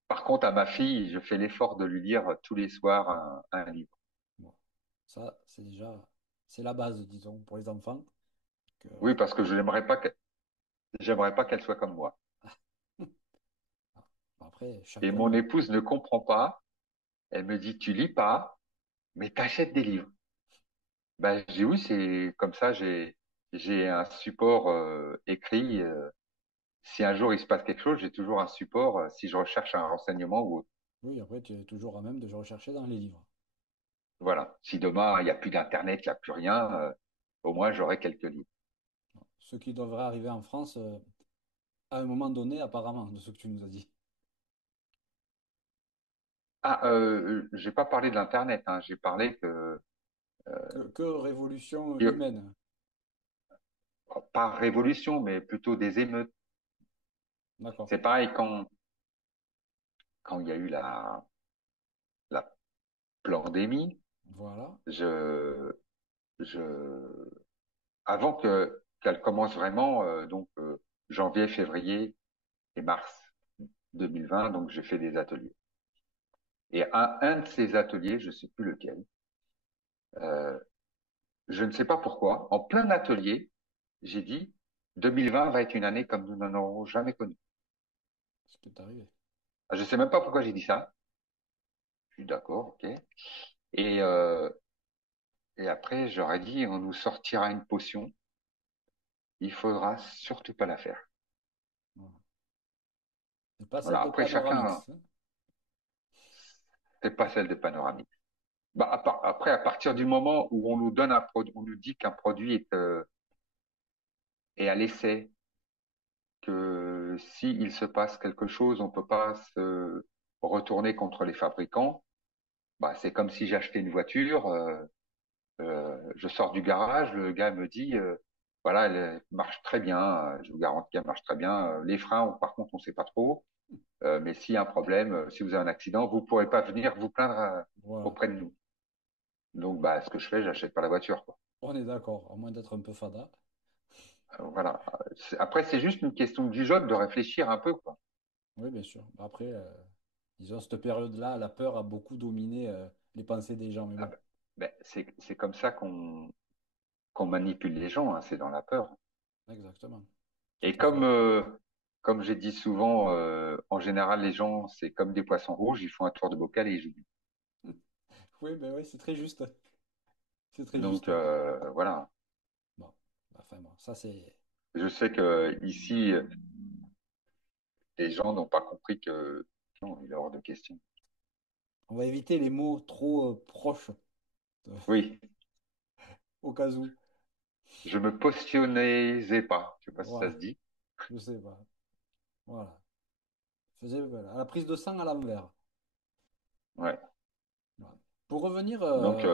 Par contre, à ma fille, je fais l'effort de lui lire tous les soirs un livre. Bon. Ça, c'est déjà, c'est la base, disons, pour les enfants. Que... Oui, parce que j'aimerais pas qu'elle soit comme moi. Après, Et chacun, mon épouse ne comprend pas. Elle me dit, tu lis pas, mais t'achètes des livres. Ben, je dis oui, c'est comme ça, j'ai un support écrit. Si un jour il se passe quelque chose, j'ai toujours un support si je recherche un renseignement ou autre. oui, après, tu es toujours à même de rechercher dans les livres. Voilà. Si demain il n'y a plus d'internet, il n'y a plus rien, au moins j'aurai quelques livres. Ce qui devrait arriver en France à un moment donné, apparemment, de ce que tu nous as dit. Ah, j'ai pas parlé de l'internet, hein. J'ai parlé Que révolution que- humaine. pas révolution, mais plutôt des émeutes. D'accord. C'est pareil quand il y a eu la pandémie, Voilà. je je avant que qu'elle commence vraiment, donc janvier, février et mars 2020, donc j'ai fait des ateliers. Et un de ces ateliers, je sais plus lequel, euh, je ne sais pas pourquoi, en plein atelier, j'ai dit 2020 va être une année comme nous n'en aurons jamais connu. Ce qui est arrivé. Je sais même pas pourquoi j'ai dit ça. Je suis d'accord, ok. Et, euh, et après, j'aurais dit, on nous sortira une potion. Il faudra surtout pas la faire. Voilà. C'est pas celle Voilà. de Après, chacun, Panoramix, hein. c'est pas celle de Panoramique. Bah, après, à partir du moment où on nous donne un produit, on nous dit qu'un produit est à l'essai, que s'il se passe quelque chose, on peut pas se retourner contre les fabricants. Bah, c'est comme si j'achetais une voiture, je sors du garage, le gars me dit, voilà, elle marche très bien, je vous garantis qu'elle marche très bien. Les freins, par contre, on sait pas trop. Mais s'il y a un problème, si vous avez un accident, vous pourrez pas venir vous plaindre Voilà. auprès de nous. Donc, bah, ce que je fais, j'achète pas la voiture, quoi. On est d'accord, à moins d'être un peu fada. Voilà. Après, c'est juste une question du jeune de réfléchir un peu, quoi. Oui, bien sûr. Bah, après, disons, cette période-là, la peur a beaucoup dominé les pensées des gens. Mais Ah bon, ben, c'est comme ça qu'on manipule les gens, hein, c'est dans la peur. exactement. Tout Et à fait. comme j'ai dit souvent, en général, les gens, c'est comme des poissons rouges, ils font un tour de bocal et ils jouent. Oui, ben oui, c'est très juste. C'est très Donc juste. voilà. Bon, enfin bon, ça c'est. Je sais que ici, les gens n'ont pas compris que non, il est hors de question. On va éviter les mots trop proches Oui, au cas où. je me positionnais pas. Je sais pas si ça Voilà, se dit. je sais pas. Voilà. Faisait voilà, la prise de sang à l'envers. Ouais. Voilà. Pour revenir, Donc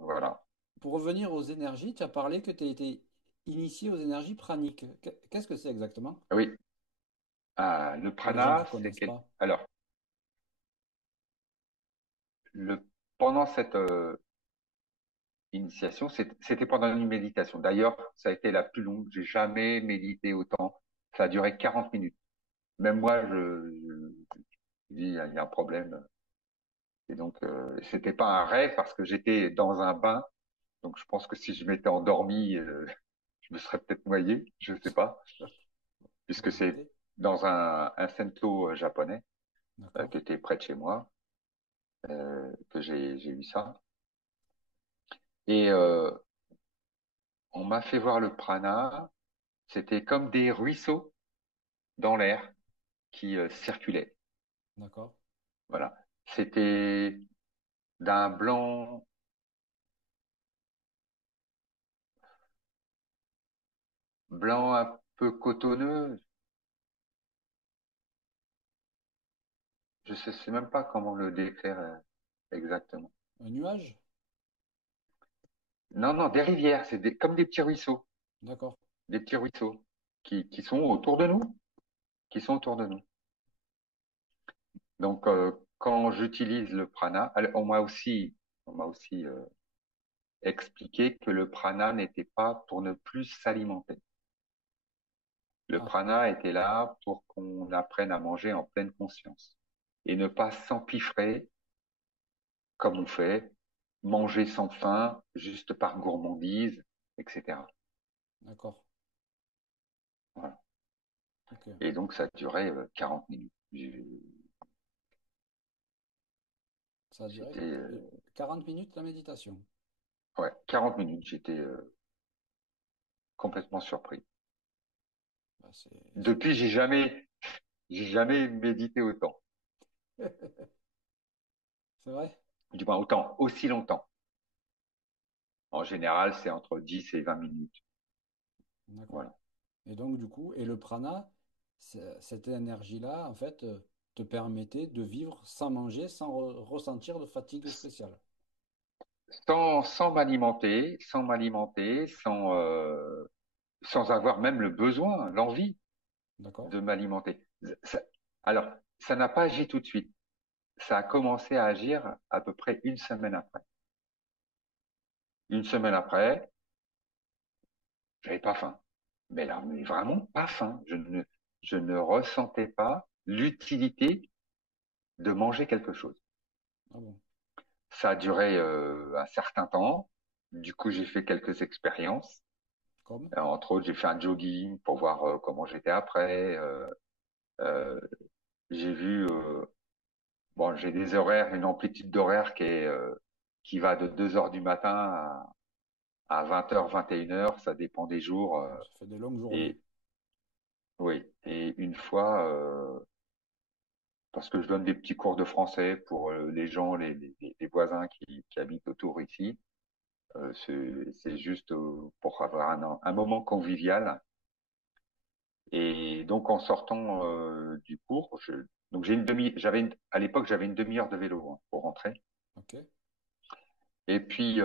voilà. pour revenir aux énergies, tu as parlé que tu as été initié aux énergies praniques. Qu'est-ce que c'est exactement? Oui. Ah, le Pour les gens qui prana, c'est connaissent quel... pas. Alors, le pendant cette initiation, c'était pendant une méditation. D'ailleurs, ça a été la plus longue. J'ai jamais médité autant. Ça a duré 40 minutes. Même moi, je dis, il y a un problème. Et donc, c'était pas un rêve parce que j'étais dans un bain. Donc, je pense que si je m'étais endormi, je me serais peut-être noyé. Je sais pas, puisque c'est Possibilité. dans un sento japonais D'accord. qui était près de chez moi que j'ai eu ça. Et on m'a fait voir le prana. C'était comme des ruisseaux dans l'air qui circulaient. D'accord. Voilà. C'était d'un blanc un peu cotonneux. je sais même pas comment le décrire exactement. Un nuage? Non, non, des rivières, comme des petits ruisseaux, D'accord. des petits ruisseaux qui sont autour de nous, qui sont autour de nous. Donc, quand j'utilise le prana, on m'a aussi expliqué que le prana n'était pas pour ne plus s'alimenter. Le Ah, prana était là pour qu'on apprenne à manger en pleine conscience et ne pas s'empiffrer comme on fait, manger sans faim, juste par gourmandise, etc. d'accord. Voilà. Ok. Et donc, ça durait 40 minutes. Ça a duré C'était, 40 minutes la méditation. ouais, 40 minutes. J'étais complètement surpris. Bah, Depuis, j'ai jamais médité autant. C'est vrai? Du moins, autant, aussi longtemps. En général, c'est entre 10 et 20 minutes. D'accord. Voilà. Et donc, du coup, et le prana, cette énergie-là, en fait, te permettait de vivre sans manger, sans ressentir de fatigue spéciale. Sans m'alimenter, sans avoir même le besoin, l'envie D'accord? de m'alimenter. Ça- alors, ça n'a pas agi tout de suite. Ça a commencé à agir à peu près une semaine après. Une semaine après, j'avais pas faim. Mais là, mais vraiment pas faim. Je ne ressentais pas l'utilité de manger quelque chose. Ah bon? Ça a duré un certain temps. Du coup, j'ai fait quelques expériences. Comme? Entre autres, j'ai fait un jogging pour voir comment j'étais après. Euh, j'ai vu, bon, j'ai des horaires, une amplitude d'horaire qui va de 2 heures du matin à 20 heures, 21 heures. Ça dépend des jours. Ça fait des longues journées. Et oui, et une fois, parce que je donne des petits cours de français pour les gens, les voisins qui habitent autour ici. C'est juste pour avoir un moment convivial. Et donc en sortant du cours, donc à l'époque j'avais une demi-heure de vélo hein, pour rentrer. Ok? Et puis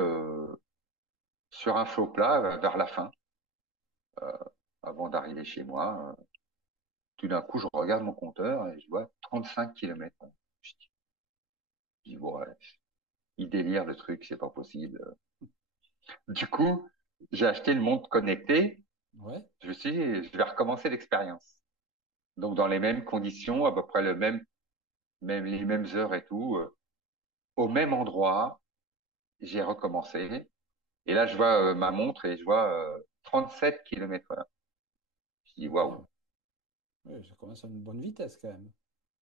sur un flot plat vers la fin, euh, avant d'arriver chez moi, tout d'un coup je regarde mon compteur et je vois 35 kilomètres. Je dis bon, ouais, il délire le truc, c'est pas possible. Du coup, j'ai acheté une montre connectée. Ouais? Je me suis dit, je vais recommencer l'expérience. Donc dans les mêmes conditions, à peu près les mêmes heures et tout, au même endroit, j'ai recommencé. Et là, je vois ma montre et je vois 37 km/h. Je dis Ok. waouh. Oui, ça commence à une bonne vitesse quand même.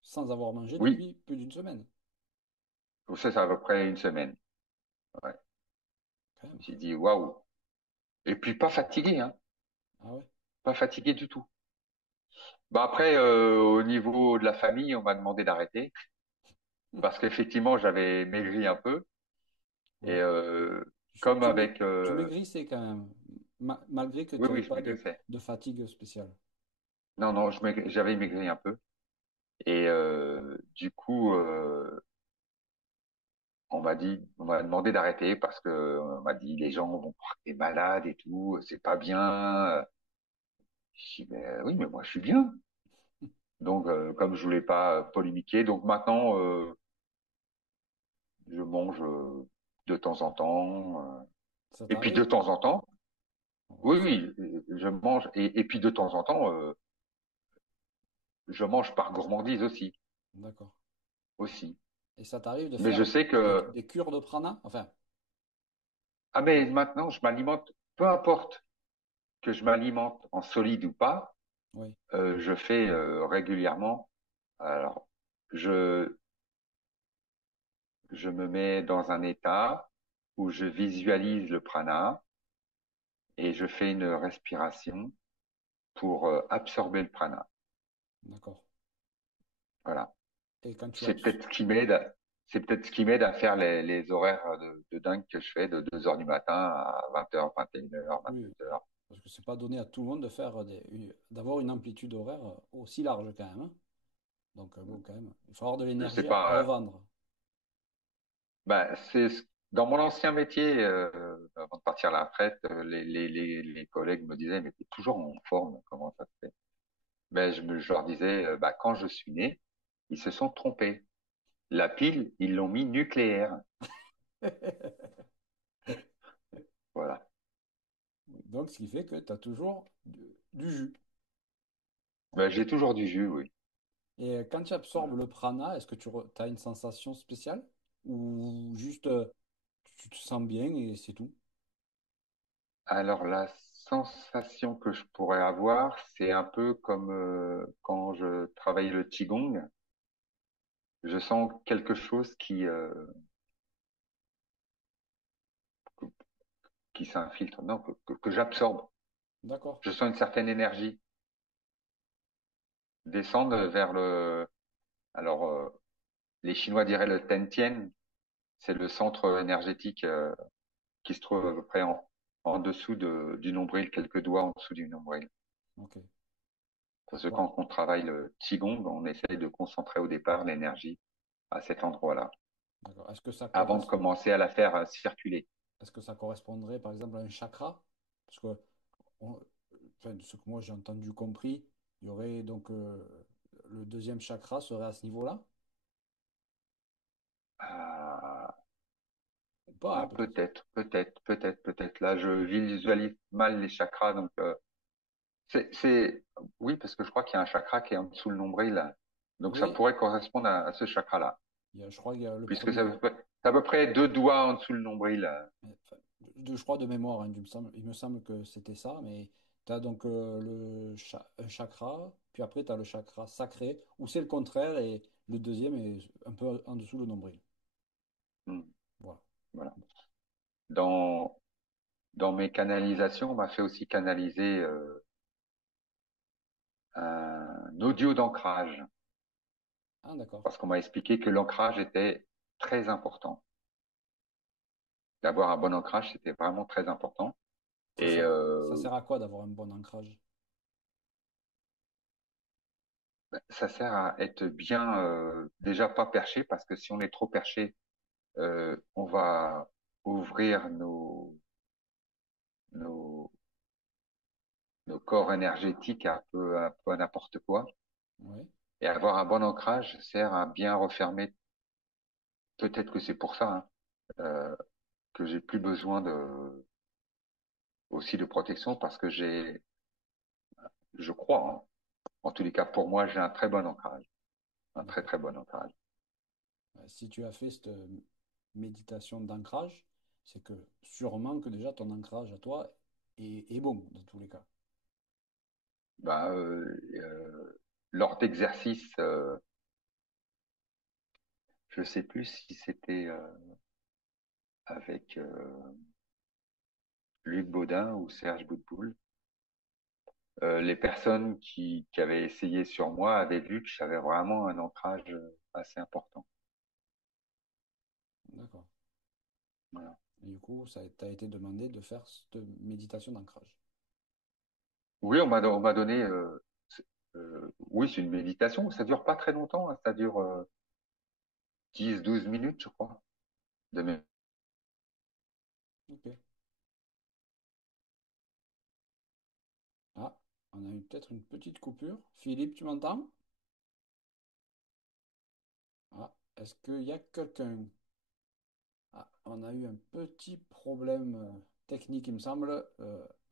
Sans avoir mangé Oui, depuis plus d'une semaine. ça, c'est à peu près une semaine. Ouais. Quand même. J'ai dit waouh. Et puis pas fatigué, hein. Ah ouais? Pas fatigué du tout. Bah après, au niveau de la famille, on m'a demandé d'arrêter parce qu'effectivement, j'avais maigri un peu. Et Ouais. comme Tu, avec, tu maigrissais quand même, malgré que oui, tu n'avais oui, je pas maigrissais. de fatigue spéciale. Non, non, j'avais maigri un peu. Et du coup, on m'a demandé d'arrêter parce que on m'a dit les gens vont croire que t'es malade et tout, c'est pas bien. Je dis mais oui, mais moi je suis bien. Donc comme je voulais pas polémiquer, donc maintenant je mange de temps en temps. Ça Et puis de t'arrive? temps en temps, Ouais, oui, oui, je mange. Et puis de temps en temps, je mange par gourmandise d'accord. aussi. Et ça t'arrive de Mais je faire sais que des cures de prana? Enfin, ah de- mais maintenant je m'alimente, peu importe que je m'alimente en solide ou pas, oui, je fais régulièrement. Alors, je, je me mets dans un état où je visualise le prana et je fais une respiration pour absorber le prana. d'accord. Voilà. Et quand tu C'est abs... peut-être ce qui m'aide. C'est peut-être ce qui m'aide à faire les horaires de dingue que je fais de 2 heures du matin à 20 heures, 21 heures, Oui, 22 heures. parce que c'est pas donné à tout le monde de faire d'avoir une amplitude horaire aussi large quand même, hein. Donc, bon, quand même, il faut avoir de Je sais l'énergie à pas. revendre. Bah, dans mon ancien métier, avant de partir à la retraite, les collègues me disaient, mais t'es toujours en forme, comment ça se fait? Ben, je leur disais, bah, quand je suis né, ils se sont trompés. La pile, ils l'ont mis nucléaire. Voilà. Donc, ce qui fait que tu as toujours du jus. Ben, j'ai toujours du jus, oui. Et quand tu absorbes Voilà. le prana, est-ce que tu as une sensation spéciale ou juste tu te sens bien et c'est tout? Alors, la sensation que je pourrais avoir, c'est un peu comme quand je travaille le qigong. Je sens quelque chose qui s'infiltre, non, que j'absorbe. D'accord. Je sens une certaine énergie descendre vers alors, les Chinois diraient le Tentien, c'est le centre énergétique qui se trouve à peu près en dessous du nombril, quelques doigts en dessous du nombril. Ok. Parce que Bon, quand on travaille le Qigong, on essaye de concentrer au départ l'énergie à cet endroit-là, d'accord. Est-ce que ça avant de commencer à la faire circuler. est-ce que ça correspondrait par exemple à un chakra? Parce que on- enfin, de ce que moi j'ai entendu compris, il y aurait donc le deuxième chakra serait à ce niveau-là? Ah, Ou pas, hein, ah, peut-être. peut-être. Là, je visualise mal les chakras, donc oui, parce que je crois qu'il y a un chakra qui est en dessous le nombril, là. Donc ça Oui, pourrait correspondre à ce chakra-là, je crois qu'il y a le puisque premier. c'est à peu près deux doigts en dessous le nombril. Enfin, je crois de mémoire, hein, il me semble que c'était ça, mais tu as donc un chakra, puis après tu as le chakra sacré, ou c'est le contraire, et le deuxième est un peu en dessous le nombril. Hmm, Voilà. voilà. Dans Dans mes canalisations, on m'a fait aussi canaliser un audio d'ancrage, Ah, d'accord. parce qu'on m'a expliqué que l'ancrage était très important. D'avoir un bon ancrage, c'était vraiment très important. Et Ça sert à quoi d'avoir un bon ancrage? ça sert à être bien, déjà pas perché, parce que si on est trop perché, on va ouvrir nos, nos corps énergétiques un peu à n'importe quoi. Oui, Et avoir un bon ancrage sert à bien refermer. Peut-être que c'est pour ça, hein, que j'ai plus besoin aussi de protection parce que je crois, hein, en tous les cas pour moi, j'ai un très bon ancrage, un très d'accord. très bon ancrage. Si tu as fait cette méditation d'ancrage, c'est que sûrement que déjà ton ancrage à toi est bon, dans tous les cas. Bah, lors d'exercices, je sais plus si c'était avec Luc Baudin ou Serge Boutboul. Les personnes qui avaient essayé sur moi avaient vu que j'avais vraiment un ancrage assez important. D'accord. Voilà. Et du coup, ça t'a été demandé de faire cette méditation d'ancrage. Oui, on m'a donné. Oui, c'est une méditation. Ça dure pas très longtemps, hein. Ça dure 10-12 minutes, je crois. De mé- Ok. Ah, on a eu peut-être une petite coupure. Philippe, tu m'entends? Ah, est-ce qu'il y a quelqu'un? Ah, on a eu un petit problème technique, il me semble.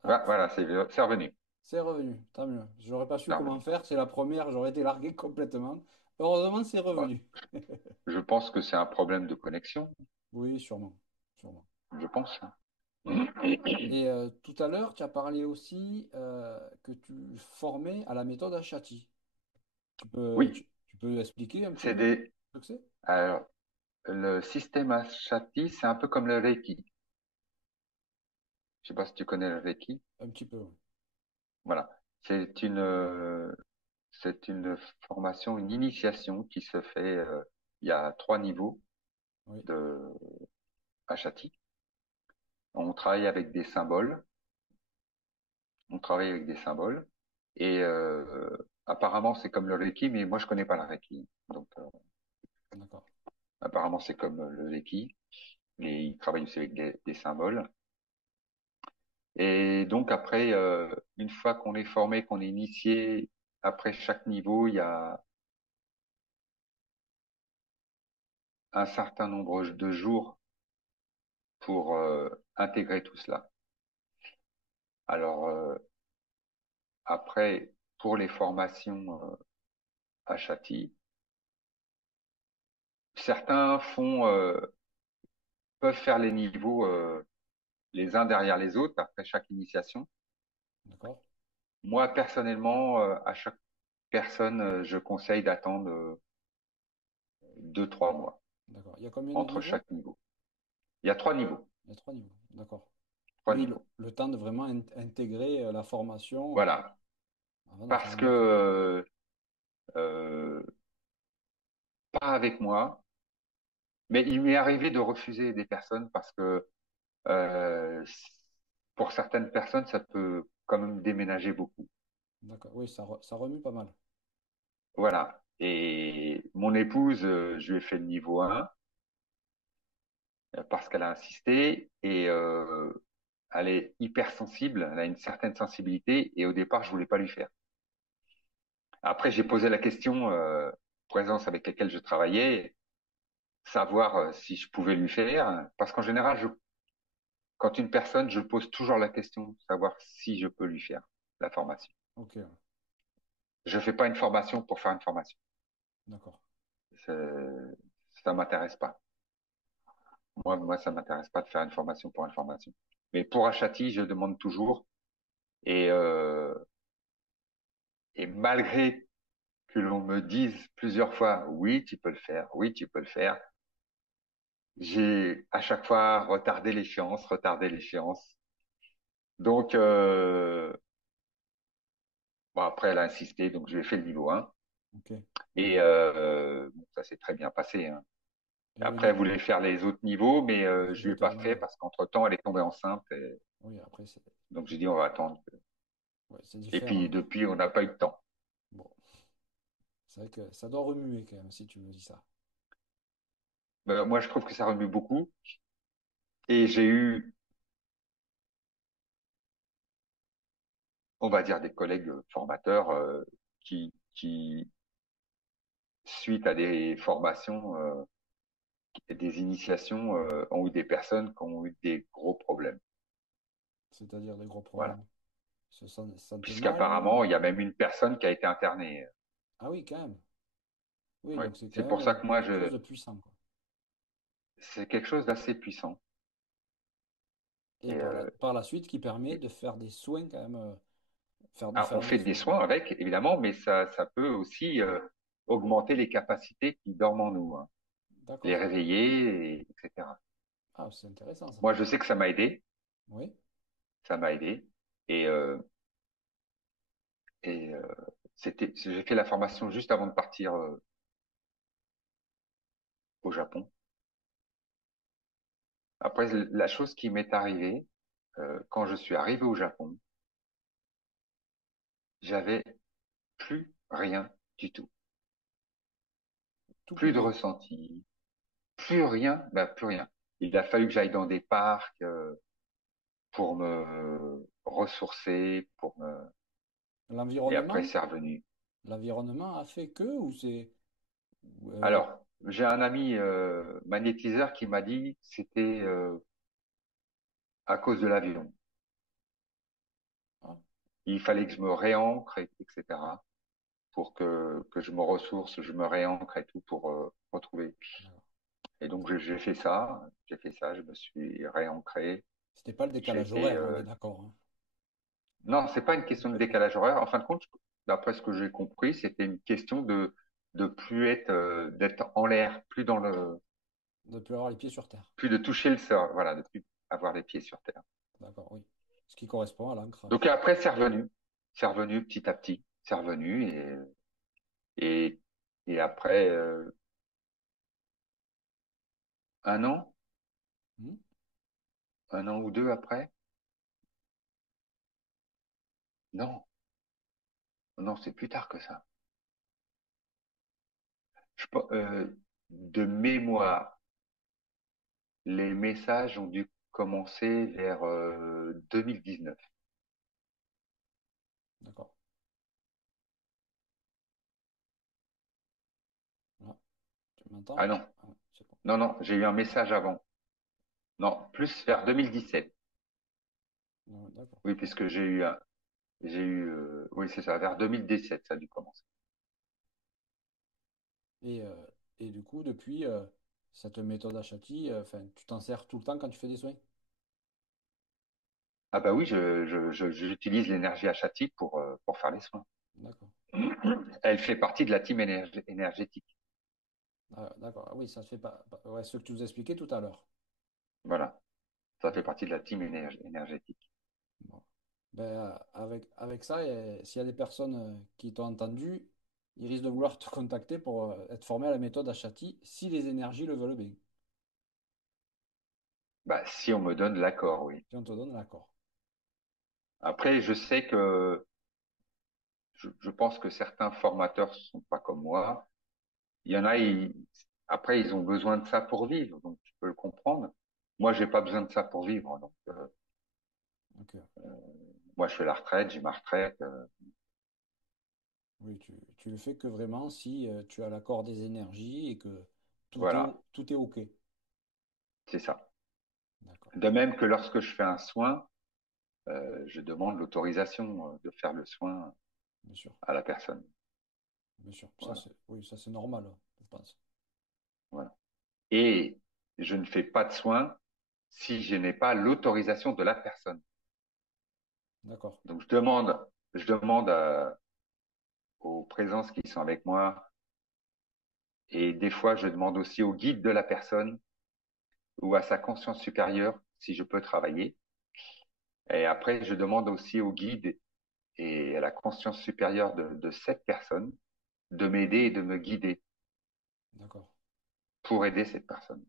Ah, Voilà, c'est revenu. c'est revenu, tant mieux. J'aurais pas su C'est comment revenu. faire, c'est la première, j'aurais été largué complètement. Heureusement, c'est Bon, revenu. je pense que c'est un problème de connexion. Oui, sûrement, sûrement. Je pense, hein. Et tout à l'heure, tu as parlé aussi que tu formais à la méthode Ashati. Oui, Tu peux expliquer un petit c'est peu des. ce que c'est? Alors, le système Ashati, c'est un peu comme le Reiki. Je sais pas si tu connais le Reiki. Un petit peu, oui. Voilà. C'est c'est une formation, une initiation qui se fait. Il y a 3 niveaux Oui, de Ashati. On travaille avec des symboles. On travaille avec des symboles. Et apparemment, c'est comme le Reiki, mais moi, je connais pas le Reiki. Donc, D'accord. apparemment, c'est comme le Reiki, mais il travaille aussi avec des symboles. Et donc, après, une fois qu'on est formé, qu'on est initié, après chaque niveau, il y a un certain nombre de jours pour intégrer tout cela. Alors, après, pour les formations à Châty, certains peuvent faire les niveaux les uns derrière les autres après chaque initiation. D'accord. Moi, personnellement, à chaque personne, je conseille d'attendre 2, 3 mois D'accord. Il y a combien de entre niveaux? chaque niveau. Il y a 3 niveaux. Il y a trois niveaux. D'accord. Trois Oui, niveaux. le temps de vraiment intégrer la formation Voilà. avant de faire Parce un que bon travail. euh, pas avec moi, mais il m'est arrivé de refuser des personnes parce que euh, pour certaines personnes, ça peut quand même déménager beaucoup. D'accord. Oui, ça remue pas mal. Voilà. Et mon épouse, je lui ai fait le niveau 1 parce qu'elle a insisté et elle est hypersensible, elle a une certaine sensibilité et au départ, je voulais pas lui faire. Après, j'ai posé la question présence avec lesquelles je travaillais, savoir si je pouvais lui faire, parce qu'en général, quand une personne, je pose toujours la question, savoir si je peux lui faire la formation. Ok, ouais. Je fais pas une formation pour faire une formation. D'accord. C'est- Ça m'intéresse pas. Moi, ça m'intéresse pas de faire une formation pour une formation. Mais pour Achati, je demande toujours et et malgré que l'on me dise plusieurs fois, oui, tu peux le faire, oui, tu peux le faire, j'ai à chaque fois retardé l'échéance, retardé l'échéance. Donc, bon, après, elle a insisté, donc je lui ai fait le niveau 1. Ok. Et bon, ça s'est très bien passé, hein. Et le Après, elle niveau, voulait faire les autres niveaux, mais c'est je lui ai cette pas fait demande-là. parce qu'entre-temps, elle est tombée enceinte. Oui, après, c'est Donc, j'ai dit, on va attendre. ouais, c'est Et puis, différent. depuis, on n'a pas eu de temps. Bon, c'est vrai que ça doit remuer quand même, si tu me dis ça. Moi, je trouve que ça remue beaucoup. Et j'ai eu, on va dire, des collègues formateurs qui, suite à des formations et des initiations, ont eu des personnes qui ont eu des gros problèmes. C'est-à-dire des gros Voilà. problèmes. Se sentent mal. Puisqu'apparemment, il y a même une personne qui a été internée. Ah oui, quand même. Oui, Oui. donc c'est quand C'est même pour ça que moi, quelque chose de puissant, quoi. c'est quelque chose d'assez puissant. Et Et par la suite, qui permet de faire des soins quand même, de alors, on faire un fait des effet. soins avec, évidemment, mais ça peut aussi augmenter les capacités qui dorment en nous, hein. Les D'accord. réveiller, etc. Ah, c'est intéressant ça. Moi, je sais que Oui. ça m'a aidé, et et j'ai fait la formation juste avant de partir au Japon. Après, la chose qui m'est arrivée quand je suis arrivé au Japon, j'avais plus rien du tout, Tout plus de coupé. ressenti, plus rien, bah plus rien. Il a fallu que j'aille dans des parcs pour me ressourcer, et après L'environnement, c'est revenu. l'environnement a fait que, ou c'est. Alors, j'ai un ami magnétiseur qui m'a dit que c'était à cause de l'avion. Ah, Il fallait que je me réancre, etc. pour que je me ressource, je me réancre et tout pour retrouver. d'accord. Et donc j'ai fait ça, je me suis réancré. C'était pas le J'ai décalage été horaire, on est d'accord, hein. Non, c'est pas une question de Ok. décalage horaire. En fin de compte, d'après ce que j'ai compris, c'était une question de plus être d'être en l'air, De plus avoir les pieds sur terre. plus de toucher le sol, voilà, de plus avoir les pieds sur terre. D'accord, oui. Ce qui correspond à Donc l'ancrage. après c'est revenu petit à petit, c'est revenu et et après 1 an, Hmm. 1 an ou 2 après, non, Non, c'est plus tard que ça. Je, pe- euh, de mémoire, les messages ont dû commencer vers 2019. D'accord. Là, tu Ah m'entends? non, Ah, ouais, c'est bon. non, non, j'ai eu un message avant. Non, plus vers 2017. Ouais, d'accord. Oui, puisque oui, c'est ça, vers 2017, ça a dû commencer. Et, euh, et du coup, depuis cette méthode Ashati, enfin, tu t'en sers tout le temps quand tu fais des soins? Ah bah oui, j'utilise l'énergie achatique pour faire les soins. D'accord. Elle fait partie de la team énergétique. Ah, d'accord. Ah oui, ça se fait pas. Ouais, ce que tu nous expliquais tout à l'heure. Voilà, ça fait Ok. partie de la team énergétique. Bon. Ben, avec ça, s'il y a des personnes qui t'ont entendu, ils risquent de vouloir te contacter pour être formés à la méthode Ashati si les énergies le veulent bien. Bah, si on me donne l'accord, oui. Si on te donne l'accord. Après, je sais que je pense que certains formateurs sont pas comme moi. Il y en a, après, ils ont besoin de ça pour vivre, donc je peux le comprendre. Moi, j'ai pas besoin de ça pour vivre, donc Ok. moi, je fais la retraite, j'ai ma retraite, Oui, tu le fais que vraiment si tu as l'accord des énergies et que voilà, tout est OK. c'est ça. D'accord. De même que lorsque je fais un soin, je demande l'autorisation de faire le soin Bien sûr. à la personne. Bien sûr. Voilà, Oui, ça c'est normal, hein, je pense. voilà. Et je ne fais pas de soin si je n'ai pas l'autorisation de la personne. D'accord. Donc je demande aux présences qui sont avec moi, et des fois je demande aussi au guide de la personne ou à sa conscience supérieure si je peux travailler. Et après je demande aussi au guide et à la conscience supérieure de cette personne de m'aider et de me guider D'accord. pour aider cette personne.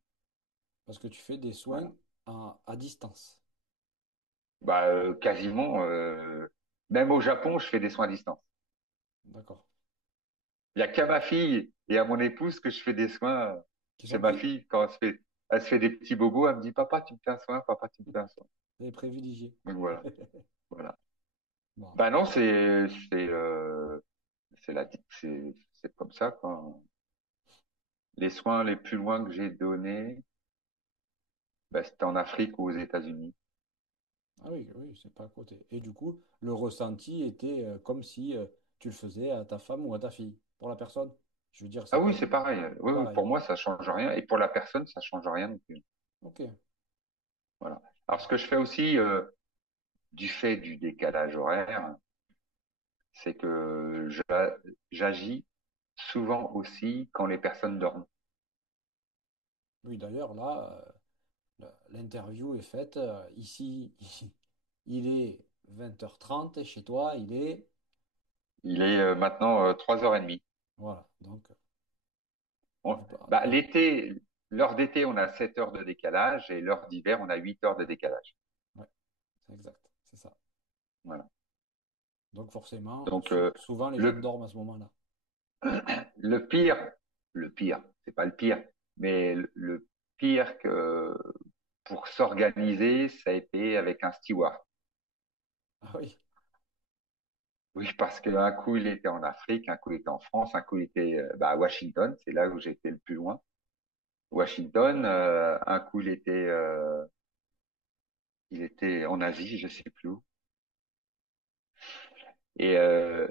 Parce que tu fais des soins Voilà. à distance. Bah quasiment, même au Japon, je fais des soins à distance. D'accord. Il y a qu'à ma fille et à mon épouse que je fais des soins. Qui C'est sont ma fille quand elle se fait des petits bobos, elle me dit papa, tu me fais un soin, papa, tu me fais un soin. des privilégiés. Donc voilà, voilà. Bon. Bah non, c'est comme ça quoi. Les soins les plus loin que j'ai donnés, bah, c'était en Afrique ou aux États-Unis. Ah oui, oui, c'est pas à côté. Et du coup, le ressenti était comme si tu le faisais à ta femme ou à ta fille. Pour la personne, je veux dire, Ah c'est oui, pas c'est pareil. Oui, oui, pareil. pour moi, ça change rien. Et pour la personne, ça change rien non plus. Ok. Voilà. Alors, ce que je fais aussi, du fait du décalage horaire, c'est que j'agis souvent aussi quand les personnes dorment. Oui, d'ailleurs, là, l'interview est faite. Ici, il est 20h30 et chez toi, il est... Il est maintenant 3h30. Voilà, donc On- bah, la- l'heure d'été, on a 7 heures de décalage et l'heure d'hiver, on a 8 heures de décalage. ouais, c'est exact, c'est ça. Voilà. Donc forcément, Donc, souvent les gens le, dorment à ce moment-là. le pire, le pire, c'est pas le pire, mais le pire que pour s'organiser, ça a été avec un steward. Ah oui, Oui, parce qu'un coup, il était en Afrique, un coup, il était en France, un coup, il était bah, à Washington, c'est là où j'ai été le plus loin. Washington, un coup, il était en Asie, je sais plus où. Et, euh,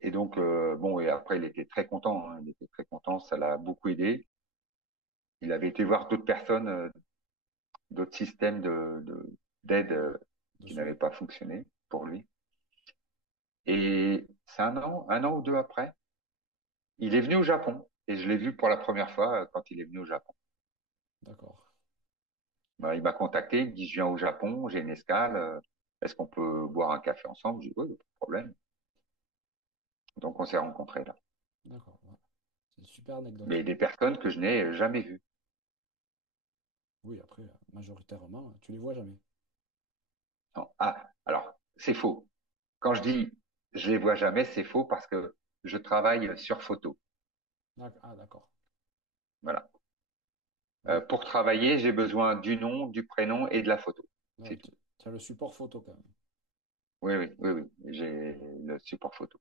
et donc, bon, et après, il était très content, hein, il était très content, ça l'a beaucoup aidé. Il avait été voir d'autres personnes, d'autres systèmes d'aide de qui soins. n'avaient pas fonctionné pour lui. Et c'est un an ou deux après, il est venu au Japon. Et je l'ai vu pour la première fois quand il est venu au Japon. D'accord, Bah, il m'a contacté, il me dit, je viens au Japon, j'ai une escale, est-ce qu'on peut boire un café ensemble? J'ai dit, oui, pas de problème. Donc on s'est rencontrés là. d'accord. Ouais. C'est une super anecdote. Mais des personnes que je n'ai jamais vues. Oui, après, majoritairement, tu les vois jamais. Non. Ah, alors, c'est faux. quand je dis je les vois jamais, c'est faux parce que je travaille sur photo. Ah, d'accord. Voilà. Oui, Pour travailler, j'ai besoin du nom, du prénom et de la photo. ouais, C'est tout. tu as le support photo quand même. Oui, oui, oui, oui. J'ai le support photo.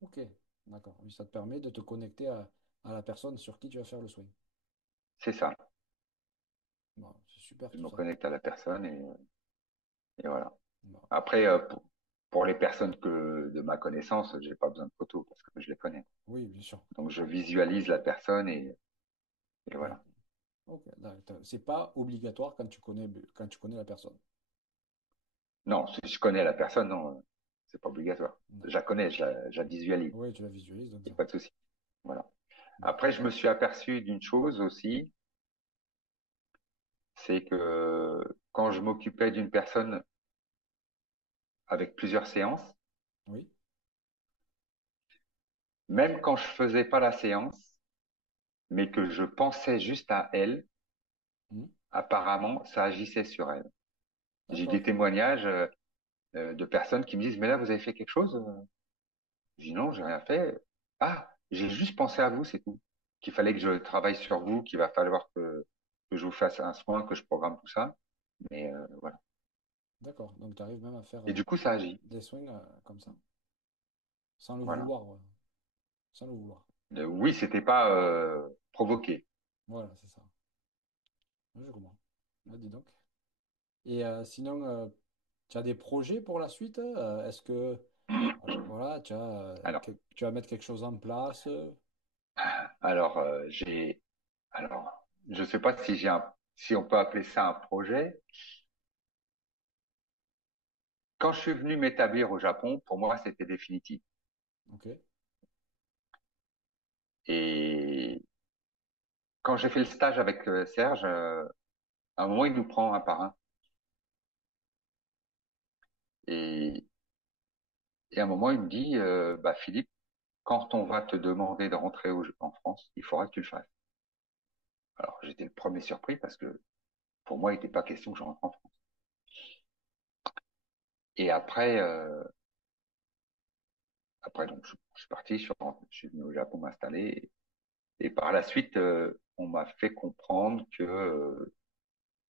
Ok, d'accord. Oui, ça te permet de te connecter à la personne sur qui tu vas faire le soin. C'est ça. Bon, c'est super Je tout me ça. connecte à la personne et voilà. Bon, Après, pour les personnes que de ma connaissance, j'ai pas besoin de photos parce que je les connais. oui, bien sûr. Donc je visualise la personne et Oui. voilà. Ok, d'accord. C'est pas obligatoire quand tu connais la personne. Non, si je connais la personne, non, c'est pas obligatoire. Non. Je la connais, je la visualise, Oui, tu la visualises, donc y ça. a pas de souci. Voilà. Bon, Après, je me suis aperçu d'une chose aussi, c'est que quand je m'occupais d'une personne avec plusieurs séances, oui. même quand je faisais pas la séance, mais que je pensais juste à elle, Hmm. apparemment, ça agissait sur elle. J'ai des D'accord. témoignages de personnes qui me disent, mais là, vous avez fait quelque chose? Je dis non, j'ai rien fait. Ah, j'ai juste pensé à vous, c'est tout. Qu'il fallait que je travaille sur vous, qu'il va falloir que je vous fasse un soin, que je programme tout ça. Mais voilà. D'accord. Donc tu arrives même à faire Et du coup, ça agit. des soins comme ça, sans le Voilà. vouloir. Sans le vouloir. Oui, c'était pas provoqué. Voilà, c'est ça. Ouais, je comprends. Ah, dis donc. Et sinon, tu as des projets pour la suite? Est-ce que voilà, Alors, tu vas mettre quelque chose en place? alors, alors, je sais pas si si on peut appeler ça un projet. Quand je suis venu m'établir au Japon, pour moi, c'était définitif. Ok. Et quand j'ai fait le stage avec Serge, à un moment, il nous prend un par un. Et, et à un moment, il me dit, bah, Philippe, quand on va te demander de rentrer en France, il faudra que tu le fasses. Alors, j'étais le premier surpris parce que pour moi, il n'était pas question que je rentre en France. Et après donc, je suis parti, je suis venu au Japon m'installer. Et par la suite, on m'a fait comprendre que,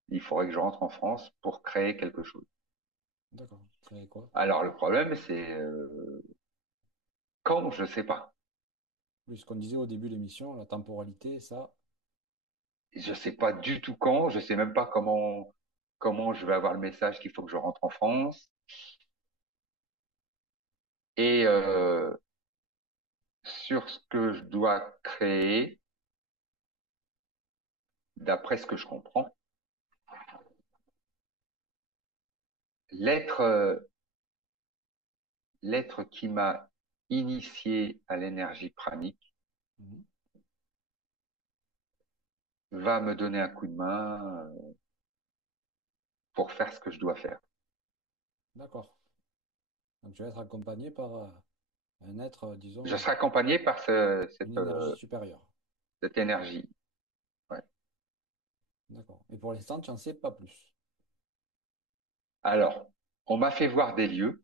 il faudrait que je rentre en France pour créer quelque chose. D'accord. Créer quoi? Alors, le problème, c'est quand, je sais pas. Oui, ce qu'on disait au début de l'émission, la temporalité, ça. Je sais pas du tout quand, je sais même pas comment je vais avoir le message qu'il faut que je rentre en France. Et sur ce que je dois créer, d'après ce que je comprends, l'être l'être qui m'a initié à l'énergie pranique Mhm. va me donner un coup de main pour faire ce que je dois faire. D'accord. Donc tu vas être accompagné par un être, Je disons, serai accompagné par une énergie supérieure. cette énergie. Ouais. D'accord. Et pour l'instant, tu n'en sais pas plus. Alors, on m'a fait voir des lieux.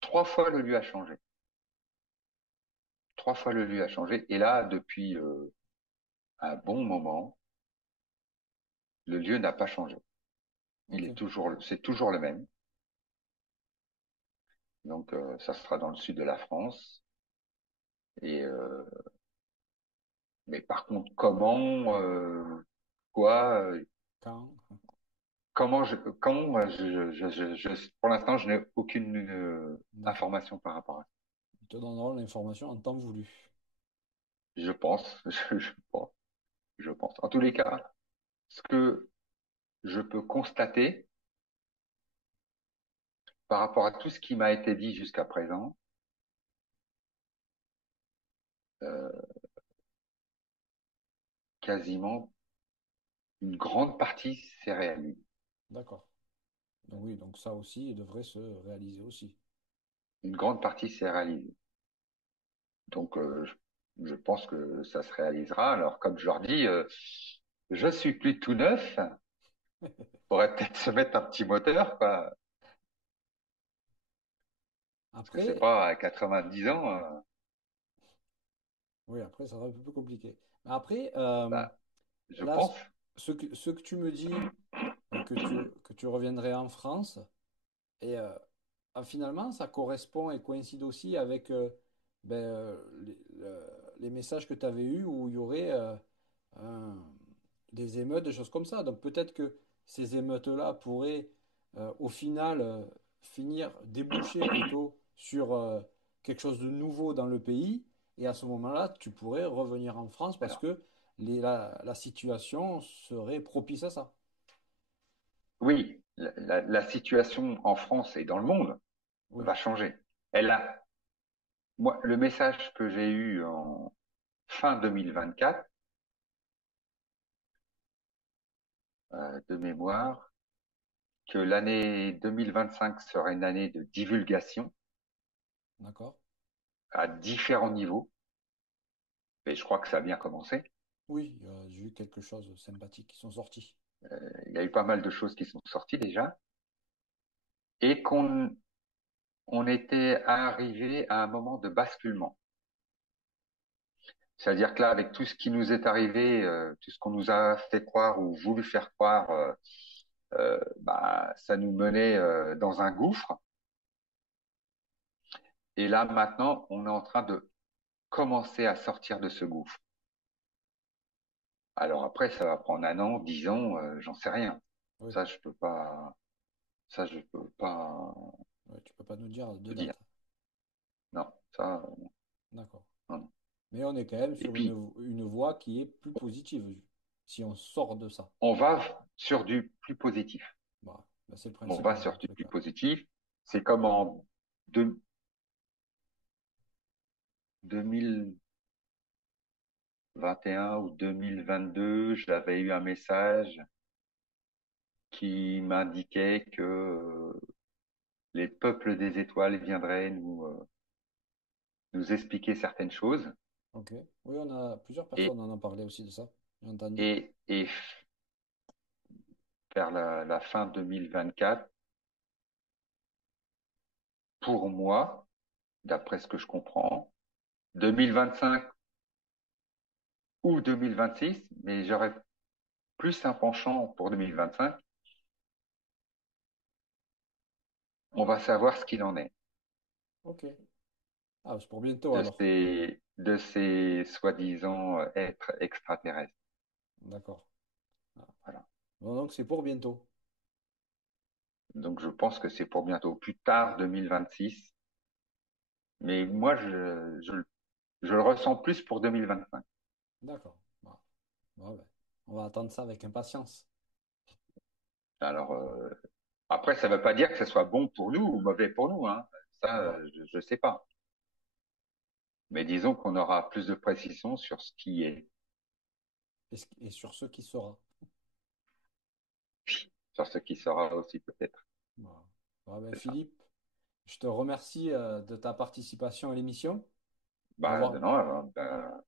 3 fois le lieu a changé. 3 fois le lieu a changé. Et là, depuis un bon moment, le lieu n'a pas changé. Ok. C'est toujours le même. Donc, ça sera dans le sud de la France. Et mais par contre, quoi, Quand? comment, pour l'instant, je n'ai aucune D'accord. information par rapport à ça. Ils te donneront l'information en temps voulu. Je pense, je pense, je pense. En tous les cas, ce que je peux constater par rapport à tout ce qui m'a été dit jusqu'à présent, euh, quasiment une grande partie s'est réalisée. D'accord. Donc oui, donc ça aussi, il devrait se réaliser aussi. Une grande partie s'est réalisée. Donc, je pense que ça se réalisera. Alors, comme je leur dis, je suis plus tout neuf. Faudrait peut-être se mettre un petit moteur, quoi. Parce que c'est Après, pas à 90 ans, oui, après, ça sera un peu plus compliqué. Mais après, bah, je là, pense. ce que tu me dis, que tu reviendrais en France, et finalement, ça correspond et coïncide aussi avec les messages que tu avais eus où il y aurait un- des émeutes, des choses comme ça. Donc peut-être que ces émeutes-là pourraient au final finir, déboucher plutôt sur quelque chose de nouveau dans le pays. Et à ce moment-là, tu pourrais revenir en France parce Alors, que la situation serait propice à ça. oui, la situation en France et dans le monde Oui, va changer. Elle a, moi, le message que j'ai eu en fin 2024, de mémoire, que l'année 2025 serait une année de divulgation d'accord. à différents niveaux. Et je crois que ça a bien commencé. Oui, j'ai eu quelque chose de sympathique qui sont sortis. Il y a eu pas mal de choses qui sont sorties déjà. Et on était arrivé à un moment de basculement. C'est-à-dire que là, avec tout ce qui nous est arrivé, tout ce qu'on nous a fait croire ou voulu faire croire, bah, ça nous menait dans un gouffre. Et là, maintenant, on est en train de commencer à sortir de ce gouffre. Alors après, ça va prendre un an, 10 ans, j'en sais rien. Oui, Ça, je peux pas, ça, je peux pas ouais, tu peux pas nous dire de te date. dire. Non, ça, D'accord. non. Mais on est quand même Et sur puis, une voie qui est plus positive si on sort de ça. on va sur du plus positif. Bah, bah, c'est le On va principal sur dans du tous les plus cas. positif. C'est comme en deux- 2021 ou 2022, j'avais eu un message qui m'indiquait que les peuples des étoiles viendraient nous expliquer certaines choses Ok. Oui, on a plusieurs et, personnes en ont parlé aussi de ça. J'ai entendu. et vers la fin 2024, pour moi, d'après ce que je comprends, 2025 ou 2026, mais j'aurais plus un penchant pour 2025, on va savoir ce qu'il en est Ok. Ah, c'est pour bientôt alors. de ces soi-disant êtres extraterrestres. D'accord. Ah. Voilà. Bon, donc c'est pour bientôt. Donc je pense que c'est pour bientôt, plus tard 2026. Mais moi, je le ressens plus pour 2025. D'accord. Bon. Bon, ben, on va attendre ça avec impatience. Alors après, ça ne veut pas dire que ce soit bon pour nous ou mauvais pour nous, hein. Ça, Bon. je ne sais pas. Mais disons qu'on aura plus de précision sur ce qui est, Et sur ce qui sera. sur ce qui sera aussi peut-être. Bon. Bon, ben, C'est ça. Philippe, je te remercie de ta participation à l'émission, Bah, d'avoir non,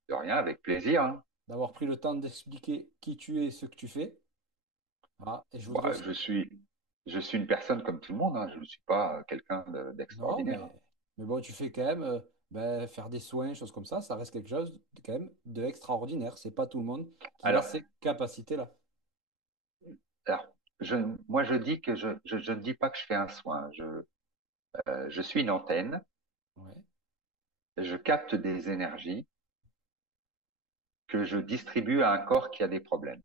de rien, avec plaisir, hein. d'avoir pris le temps d'expliquer qui tu es et ce que tu fais. Ah, et je voudrais Bah, aussi... je suis une personne comme tout le monde, hein. Je ne suis pas quelqu'un Non, d'extraordinaire, hein. mais bon, tu fais quand même ben, faire des soins, choses comme ça reste quelque chose quand même de extraordinaire. C'est pas tout le monde qui a Alors, ces capacités-là. alors, moi, je dis que je ne dis pas que je fais un soin. Je suis une antenne, Ouais, je capte des énergies que je distribue à un corps qui a des problèmes.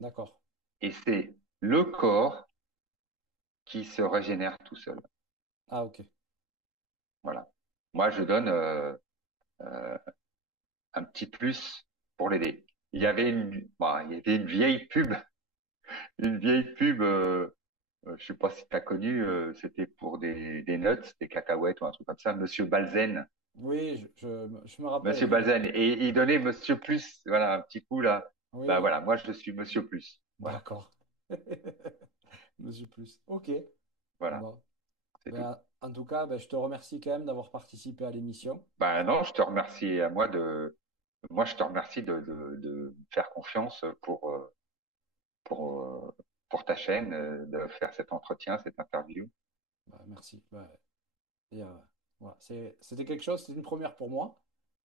d'accord. Et c'est le corps qui se régénère tout seul. Ah, ok. Voilà. Moi, je donne euh, un petit plus pour l'aider. Il y avait une vieille pub. Je sais pas si tu as connu. C'était pour des nuts, des cacahuètes ou un truc comme ça. Monsieur Balzen, Oui, je me rappelle, Monsieur oui. Balzen, et il donnait Monsieur Plus. Voilà, un petit coup là. Oui, Ben oui. voilà, moi je suis Monsieur Plus. Voilà, D'accord. Monsieur Plus. Ok. voilà, Bon. c'est tout. Ben, en tout cas, ben, je te remercie quand même d'avoir participé à l'émission. Ben non, je te remercie à moi je te remercie de me faire confiance pour, pour ta chaîne, de faire cet entretien, cette interview. Ben, merci. Ben, et, Voilà, c'était quelque chose, c'était une première pour moi.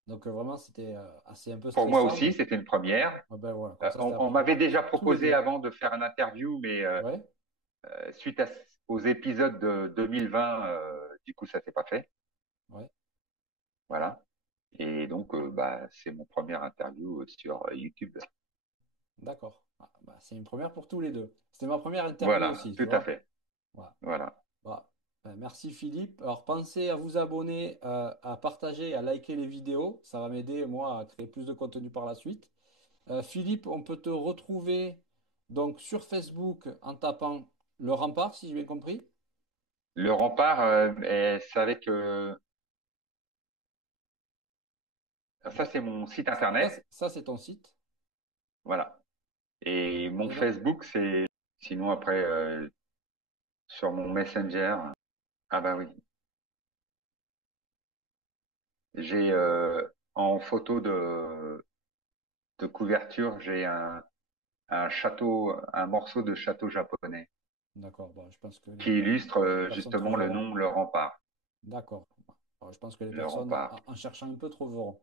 Donc vraiment, c'était assez un peu Pour moi stressant, aussi, mais c'était une première. ah ben voilà, comme ça, c'était On la m'avait première déjà pour tous les proposé deux. avant de faire une interview, mais Ouais, suite aux épisodes de 2020, du coup, ça s'est pas fait. ouais, Voilà. Et donc, bah, c'est mon première interview sur YouTube. d'accord. Ah, bah, c'est une première pour tous les deux. C'était ma première interview Voilà, aussi, tu tout à vois. fait. Voilà. Voilà. Bah, merci Philippe. Alors pensez à vous abonner, à partager, à liker les vidéos. Ça va m'aider moi à créer plus de contenu par la suite. Philippe, on peut te retrouver donc sur Facebook en tapant Le Rempart, si j'ai bien compris. Le rempart, c'est avec, ça Ouais. c'est mon site Ça, internet. ça, c'est ton site. Voilà. Et mon Et donc, Facebook, c'est, sinon après, sur mon Messenger. Ah bah oui. J'ai, en photo de couverture, j'ai un château, un morceau de château japonais d'accord, bon, je pense que qui illustre les personnes justement le trouveront. nom, le rempart. D'accord. Alors, je pense que les Le personnes, rempart. en cherchant un peu, trouveront.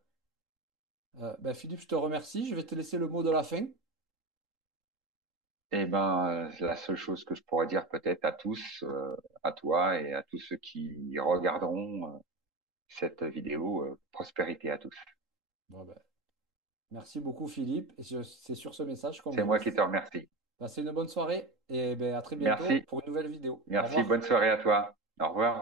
Ben, Philippe, je te remercie. Je vais te laisser le mot de la fin. Eh ben, la seule chose que je pourrais dire peut-être à tous, à toi et à tous ceux qui regarderont cette vidéo, prospérité à tous. Bon, ben, merci beaucoup, Philippe. Et c'est sur ce message qu'on C'est vous moi qui laisse. te remercie. Passez une bonne soirée et ben, à très bientôt Merci. pour une nouvelle vidéo. Au Merci. revoir. Bonne soirée à toi. Au revoir.